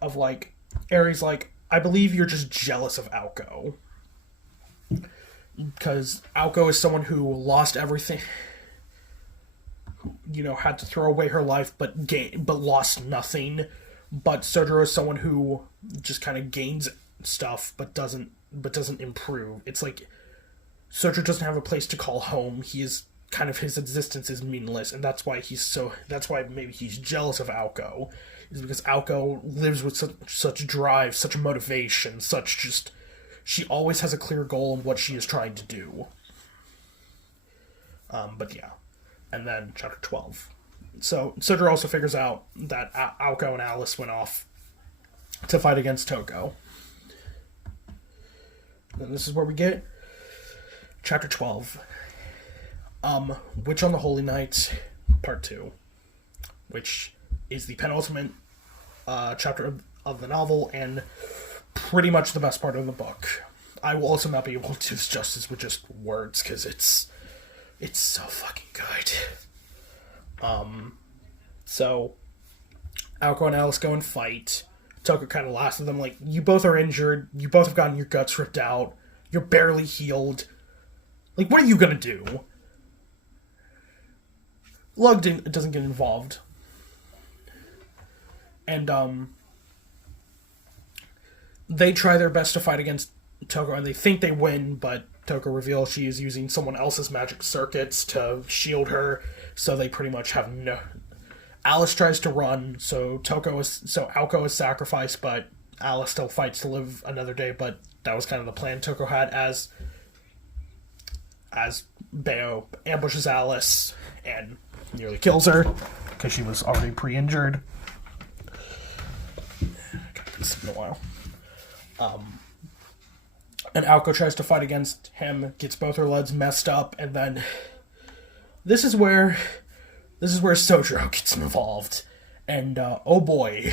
of like, Eri's like, I believe you're just jealous of Aoko. Because Aoko is someone who lost everything, you know, had to throw away her life, but lost nothing. But Sojiro is someone who just kind of gains stuff, but doesn't improve. It's like, Sojiro doesn't have a place to call home. He is kind of, his existence is meaningless, and that's why maybe he's jealous of Aoko, is because Aoko lives with such drive, such motivation, such just... She always has a clear goal in what she is trying to do. But yeah. And then chapter 12. So Sojiro also figures out that Aoko and Alice went off to fight against Toko. And this is where we get chapter 12. Witch on the Holy Night, part 2. Which is the penultimate chapter of the novel, and pretty much the best part of the book. I will also not be able to do this justice with just words, because it's so fucking good. So Aoko and Alice go and fight. Toko kind of laughs at them like, you both are injured, you both have gotten your guts ripped out, you're barely healed. Like, what are you gonna do? Lug doesn't get involved. And, they try their best to fight against Toko, and they think they win, but Toko reveals she is using someone else's magic circuits to shield her, so they pretty much have no... Alice tries to run, so Aoko is sacrificed, but Alice still fights to live another day, but that was kind of the plan Toko had, as Bayo ambushes Alice and nearly kills her, because she was already pre-injured. It's been a while. And Aoko tries to fight against him, gets both her legs messed up, and then this is where Sojiro gets involved. And oh boy,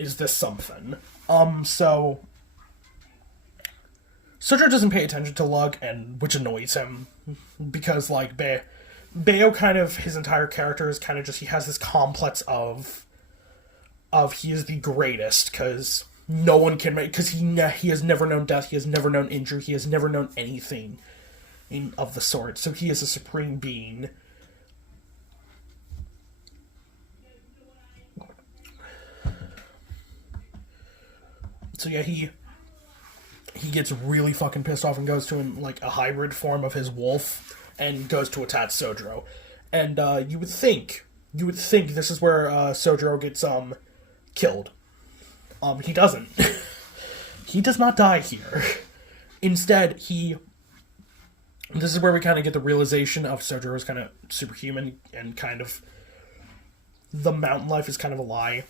is this something. So Sojiro doesn't pay attention to Lug, and which annoys him, because like Bayo kind of, his entire character is kind of just, he has this complex of he is the greatest, because no one can make... Because he has never known death, he has never known injury, he has never known anything of the sort. So he is a supreme being. So yeah, he gets really fucking pissed off and goes to like a hybrid form of his wolf and goes to attack Sojiro. And you would think this is where Sojiro gets killed. He doesn't. He does not die here. Instead, this is where we kind of get the realization of Sojiro's kind of superhuman, and kind of the mountain life is kind of a lie.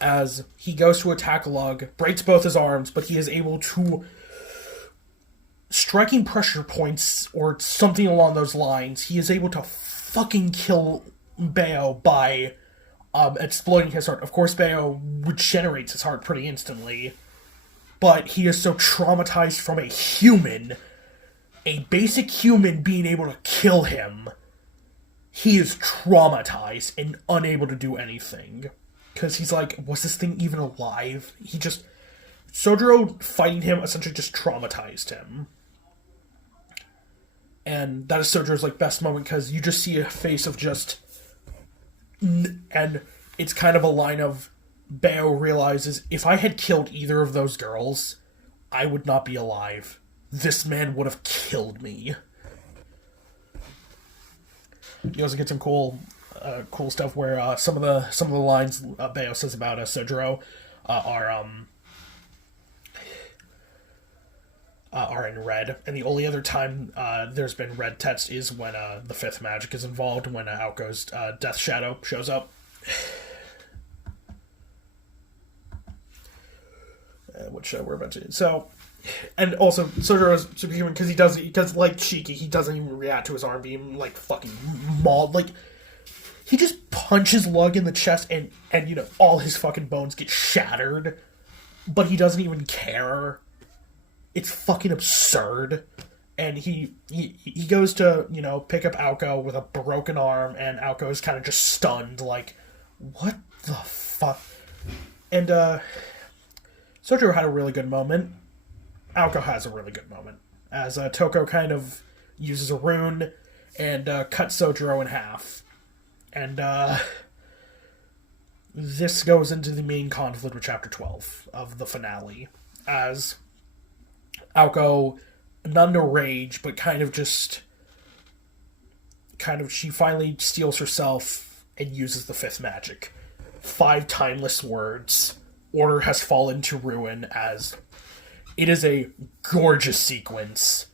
As he goes to attack Lug, breaks both his arms, but he is able to, striking pressure points or something along those lines, he is able to fucking kill Bayo by exploiting his heart. Of course, Bayo regenerates his heart pretty instantly, but he is so traumatized from a basic human being able to kill him, he is traumatized and unable to do anything. Because he's like, was this thing even alive? Sojiro fighting him essentially just traumatized him. And that is Sojiro's like best moment, because you just see a face of just... And it's kind of a line of, Bayo realizes, if I had killed either of those girls, I would not be alive. This man would have killed me. You also get some cool stuff where some of the lines Bayo says about Sojiro are in red, and the only other time there's been red text is when the fifth magic is involved, when Aoko's Death Shadow shows up. Which we're about to. So, and also Sojiro is superhuman because he does like Shiki. He doesn't even react to his arm being like fucking mauled. Like, he just punches Lug in the chest, and all his fucking bones get shattered, but he doesn't even care. It's fucking absurd. And he goes to pick up Aoko with a broken arm, and Aoko is kind of just stunned, like, what the fuck? And Sojiro had a really good moment. Aoko has a really good moment. As Toko kind of uses a rune and cuts Sojiro in half. And this goes into the main conflict with Chapter 12 of the finale. As Aoko, not in a rage, but she finally steals herself and uses the fifth magic. 5 timeless words. Order has fallen to ruin, as it is a gorgeous sequence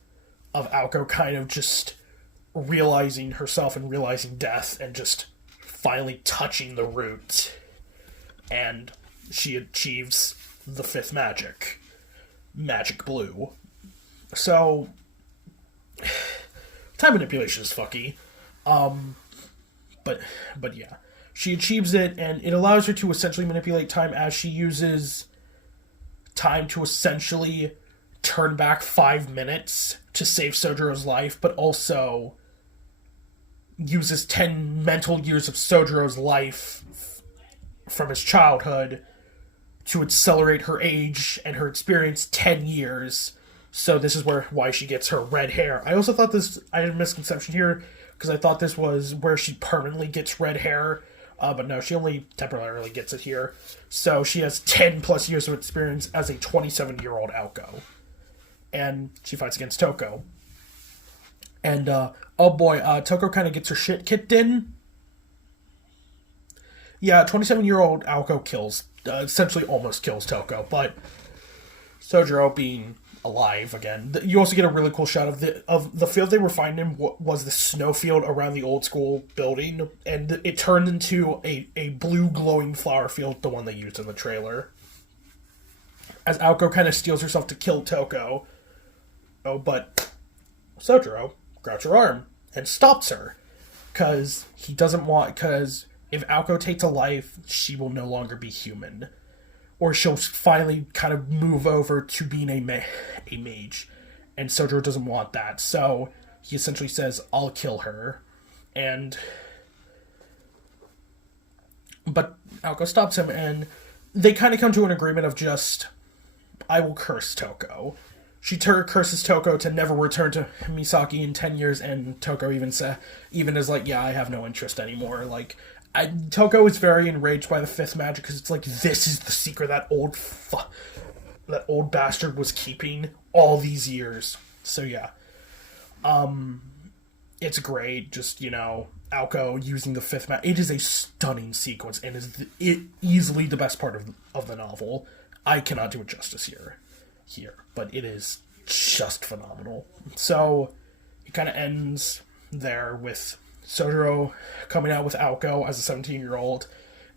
of Aoko kind of just realizing herself and realizing death and just finally touching the root. And she achieves the fifth magic. Magic Blue. So, time manipulation is fucky. But yeah. She achieves it, and it allows her to essentially manipulate time, as she uses time to essentially turn back 5 minutes to save Sojiro's life, but also uses 10 mental years of Sojiro's life from his childhood to accelerate her age and her experience 10 years. So this is why she gets her red hair. I also thought I had a misconception here, because I thought this was where she permanently gets red hair. But no, she only temporarily gets it here. So she has 10 plus years of experience as a 27-year-old Aoko. And she fights against Toko. And, Toko kind of gets her shit kicked in. Yeah, 27-year-old Aoko essentially almost kills Toko. But Sojiro being alive again. You also get a really cool shot of the field they were finding was the snow field around the old school building, and it turned into a blue glowing flower field, the one they used in the trailer. As Aoko kind of steels herself to kill Toko, but Sojiro grabs her arm and stops her, because if Aoko takes a life, she will no longer be human. Or she'll finally kind of move over to being a mage. And Sojiro doesn't want that. So he essentially says, I'll kill her. But Aoko stops him, and they kind of come to an agreement of just, I will curse Toko. She curses Toko to never return to Misaki in 10 years, and Toko even is like, yeah, I have no interest anymore. Like, Toko is very enraged by the fifth magic, because it's like, this is the secret that old bastard was keeping all these years. So yeah, it's great. Just Aoko using the fifth magic. It is a stunning sequence, and is easily the best part of the novel. I cannot do it justice here, but it is just phenomenal. So it kind of ends there with Sojiro coming out with Aoko as a 17-year-old,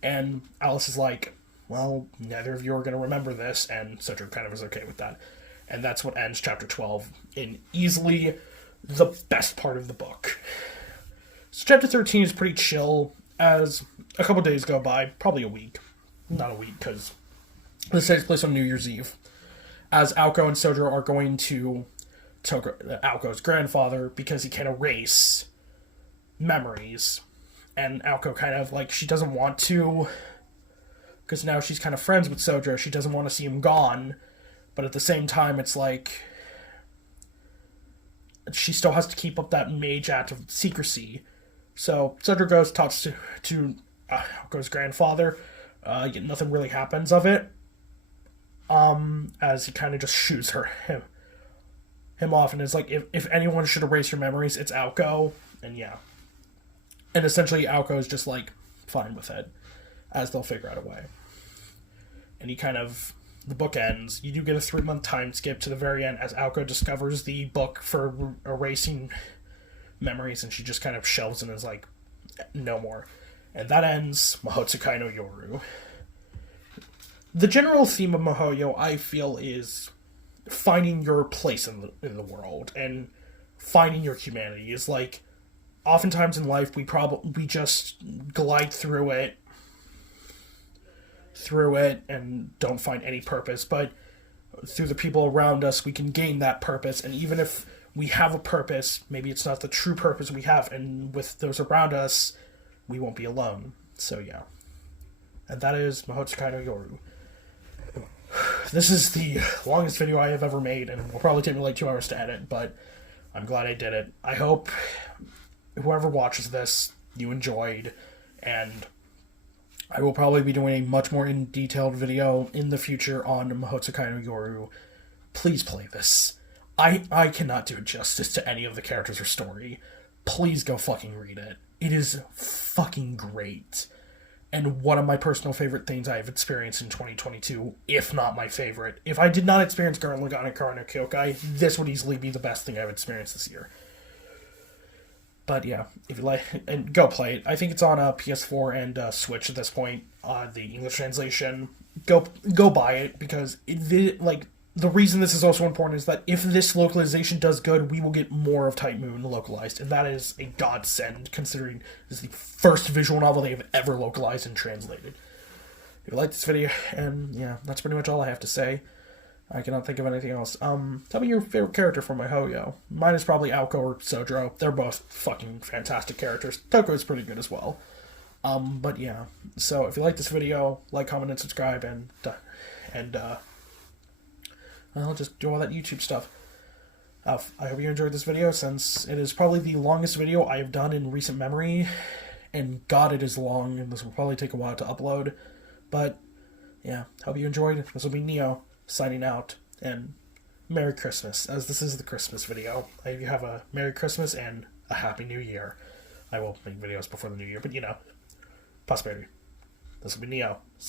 and Alice is like, well, neither of you are going to remember this, and Sojiro kind of is okay with that. And that's what ends Chapter 12 in easily the best part of the book. So Chapter 13 is pretty chill, as a couple days go by, probably a week. Not a week, because this takes place on New Year's Eve, as Aoko and Sojiro are going to Aoko's grandfather, because he can erase memories. And Aoko kind of, like, she doesn't want to, because now she's kind of friends with Sojiro. She doesn't want to see him gone, but at the same time, it's like she still has to keep up that mage act of secrecy. So Sojiro goes, talks to Aoko's grandfather. Yet nothing really happens of it. As he kind of just shoots him off, and is like, if anyone should erase your memories, it's Aoko. And yeah. And essentially Aoko is just like fine with it, as they'll figure out a way. And he kind of, the book ends. You do get a 3-month time skip to the very end as Aoko discovers the book for erasing memories, and she just kind of shelves it and is like, no more. And that ends Mahoutsukai no Yoru. The general theme of Mahoyo, I feel, is finding your place in the world and finding your humanity. Is like, oftentimes in life we just glide through it and don't find any purpose, but through the people around us we can gain that purpose. And even if we have a purpose, maybe it's not the true purpose we have, and with those around us we won't be alone. So yeah. And that is Mahoutsukai no Yoru. This is the longest video I have ever made, and it will probably take me like 2 hours to edit, but I'm glad I did it. I hope whoever watches this, you enjoyed, and I will probably be doing a much more in-detailed video in the future on Mahoutsukai no Yoru. Please play this. I cannot do justice to any of the characters or story. Please go fucking read it. It is fucking great. And one of my personal favorite things I have experienced in 2022, if not my favorite. If I did not experience Gurren Lagann and Kara no Kyokai, this would easily be the best thing I've experienced this year. But yeah, if you like, and go play it. I think it's on PS4 and Switch at this point. The English translation. Go buy it, because the reason this is also important is that if this localization does good, we will get more of Type Moon localized, and that is a godsend, considering this is the first visual novel they have ever localized and translated. If you like this video, and yeah, that's pretty much all I have to say. I cannot think of anything else. Tell me your favorite character from Mahoyo. Mine is probably Aoko or Sojiro. They're both fucking fantastic characters. Toko is pretty good as well. But yeah. So if you like this video, like, comment, and subscribe, and I'll just do all that YouTube stuff. I hope you enjoyed this video, since it is probably the longest video I have done in recent memory. And God, it is long, and this will probably take a while to upload. But yeah, hope you enjoyed. This will be Neo signing out, and Merry Christmas, as this is the Christmas video. I hope you have a Merry Christmas and a Happy New Year. I will make videos before the New Year, but you know, prosperity. This will be Neo.